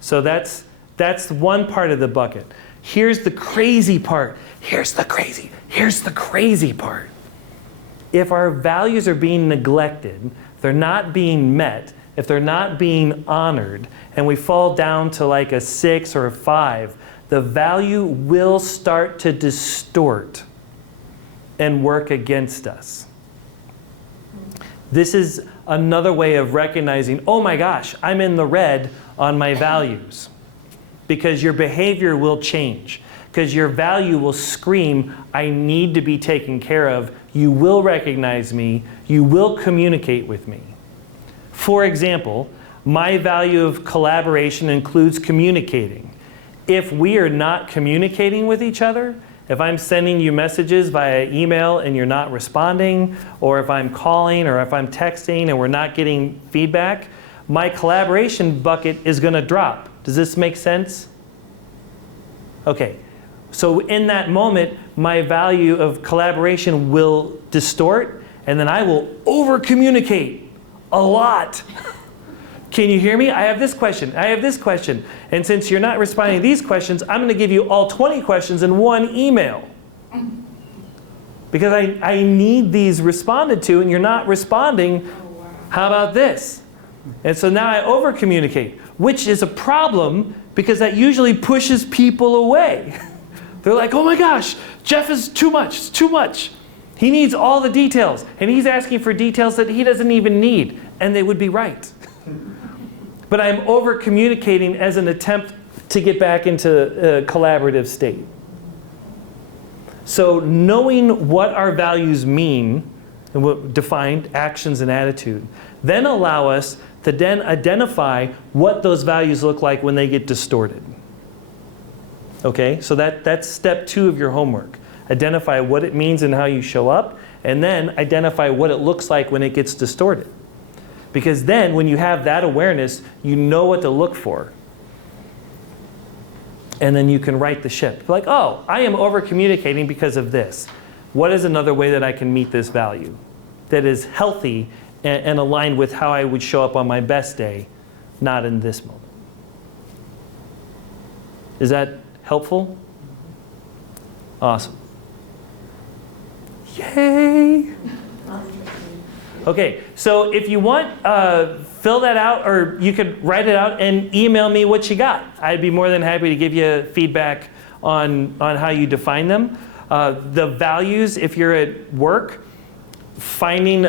So that's one part of the bucket. Here's the crazy part. Here's the crazy part. If our values are being neglected, if they're not being met, if they're not being honored, and we fall down to like a 6 or a 5, the value will start to distort and work against us. This is another way of recognizing, oh my gosh, I'm in the red on my values. Because your behavior will change. Because your value will scream, I need to be taken care of. You will recognize me. You will communicate with me. For example, my value of collaboration includes communicating. If we are not communicating with each other, if I'm sending you messages via email and you're not responding, or if I'm calling or if I'm texting and we're not getting feedback, my collaboration bucket is going to drop. Does this make sense? Okay, so in that moment, my value of collaboration will distort, and then I will over-communicate a lot. Can you hear me? I have this question. I have this question. And since you're not responding to these questions, I'm going to give you all 20 questions in one email. Because I need these responded to, and you're not responding. How about this? And so now I over-communicate. which is a problem because that usually pushes people away. They're like, oh my gosh, Jeff is too much, it's too much. He needs all the details, and he's asking for details that he doesn't even need, and they would be right. But I'm over communicating as an attempt to get back into a collaborative state. So knowing what our values mean, and what defined actions and attitude, then allow us to then identify what those values look like when they get distorted. Okay, so that's step 2 of your homework. Identify what it means and how you show up, and then identify what it looks like when it gets distorted. Because then when you have that awareness, you know what to look for. And then you can right the ship. Like, oh, I am over communicating because of this. What is another way that I can meet this value that is healthy and aligned with how I would show up on my best day, not in this moment? Is that helpful? Awesome. Yay! Okay, so if you want, fill that out, or you could write it out and email me what you got. I'd be more than happy to give you feedback on how you define them. The values, if you're at work, finding,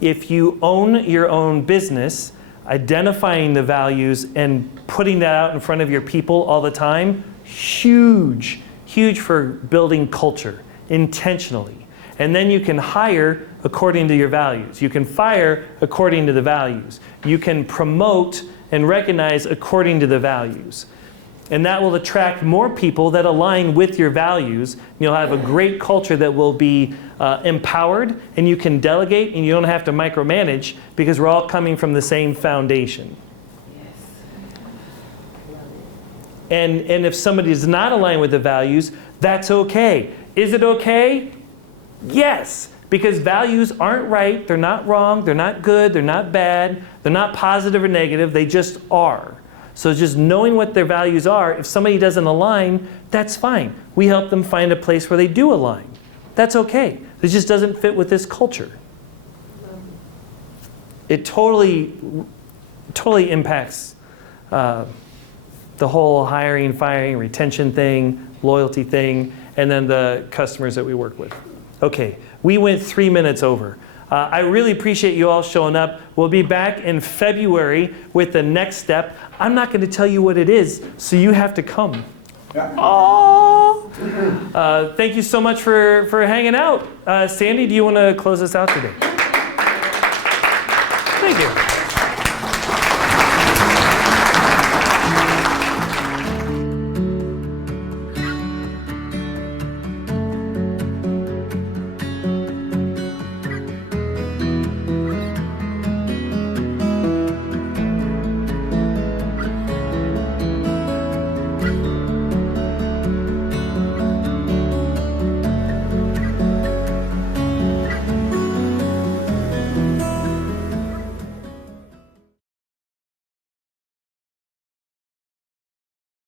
if you own your own business, identifying the values and putting that out in front of your people all the time, huge, huge for building culture intentionally. And then you can hire according to your values. You can fire according to the values. You can promote and recognize according to the values. And that will attract more people that align with your values. You'll have a great culture that will be empowered, and you can delegate, and you don't have to micromanage because we're all coming from the same foundation. And if somebody does not align with the values, that's okay. Is it okay? Yes, because values aren't right, they're not wrong, they're not good, they're not bad, they're not positive or negative, they just are. So just knowing what their values are, if somebody doesn't align, that's fine. We help them find a place where they do align. That's okay. It just doesn't fit with this culture. It totally impacts the whole hiring, firing, retention thing, loyalty thing, and then the customers that we work with. Okay, we went 3 minutes over. I really appreciate you all showing up. We'll be back in February with the next step. I'm not going to tell you what it is, so you have to come. Oh! Thank you so much for hanging out. Sandy, do you want to close us out today?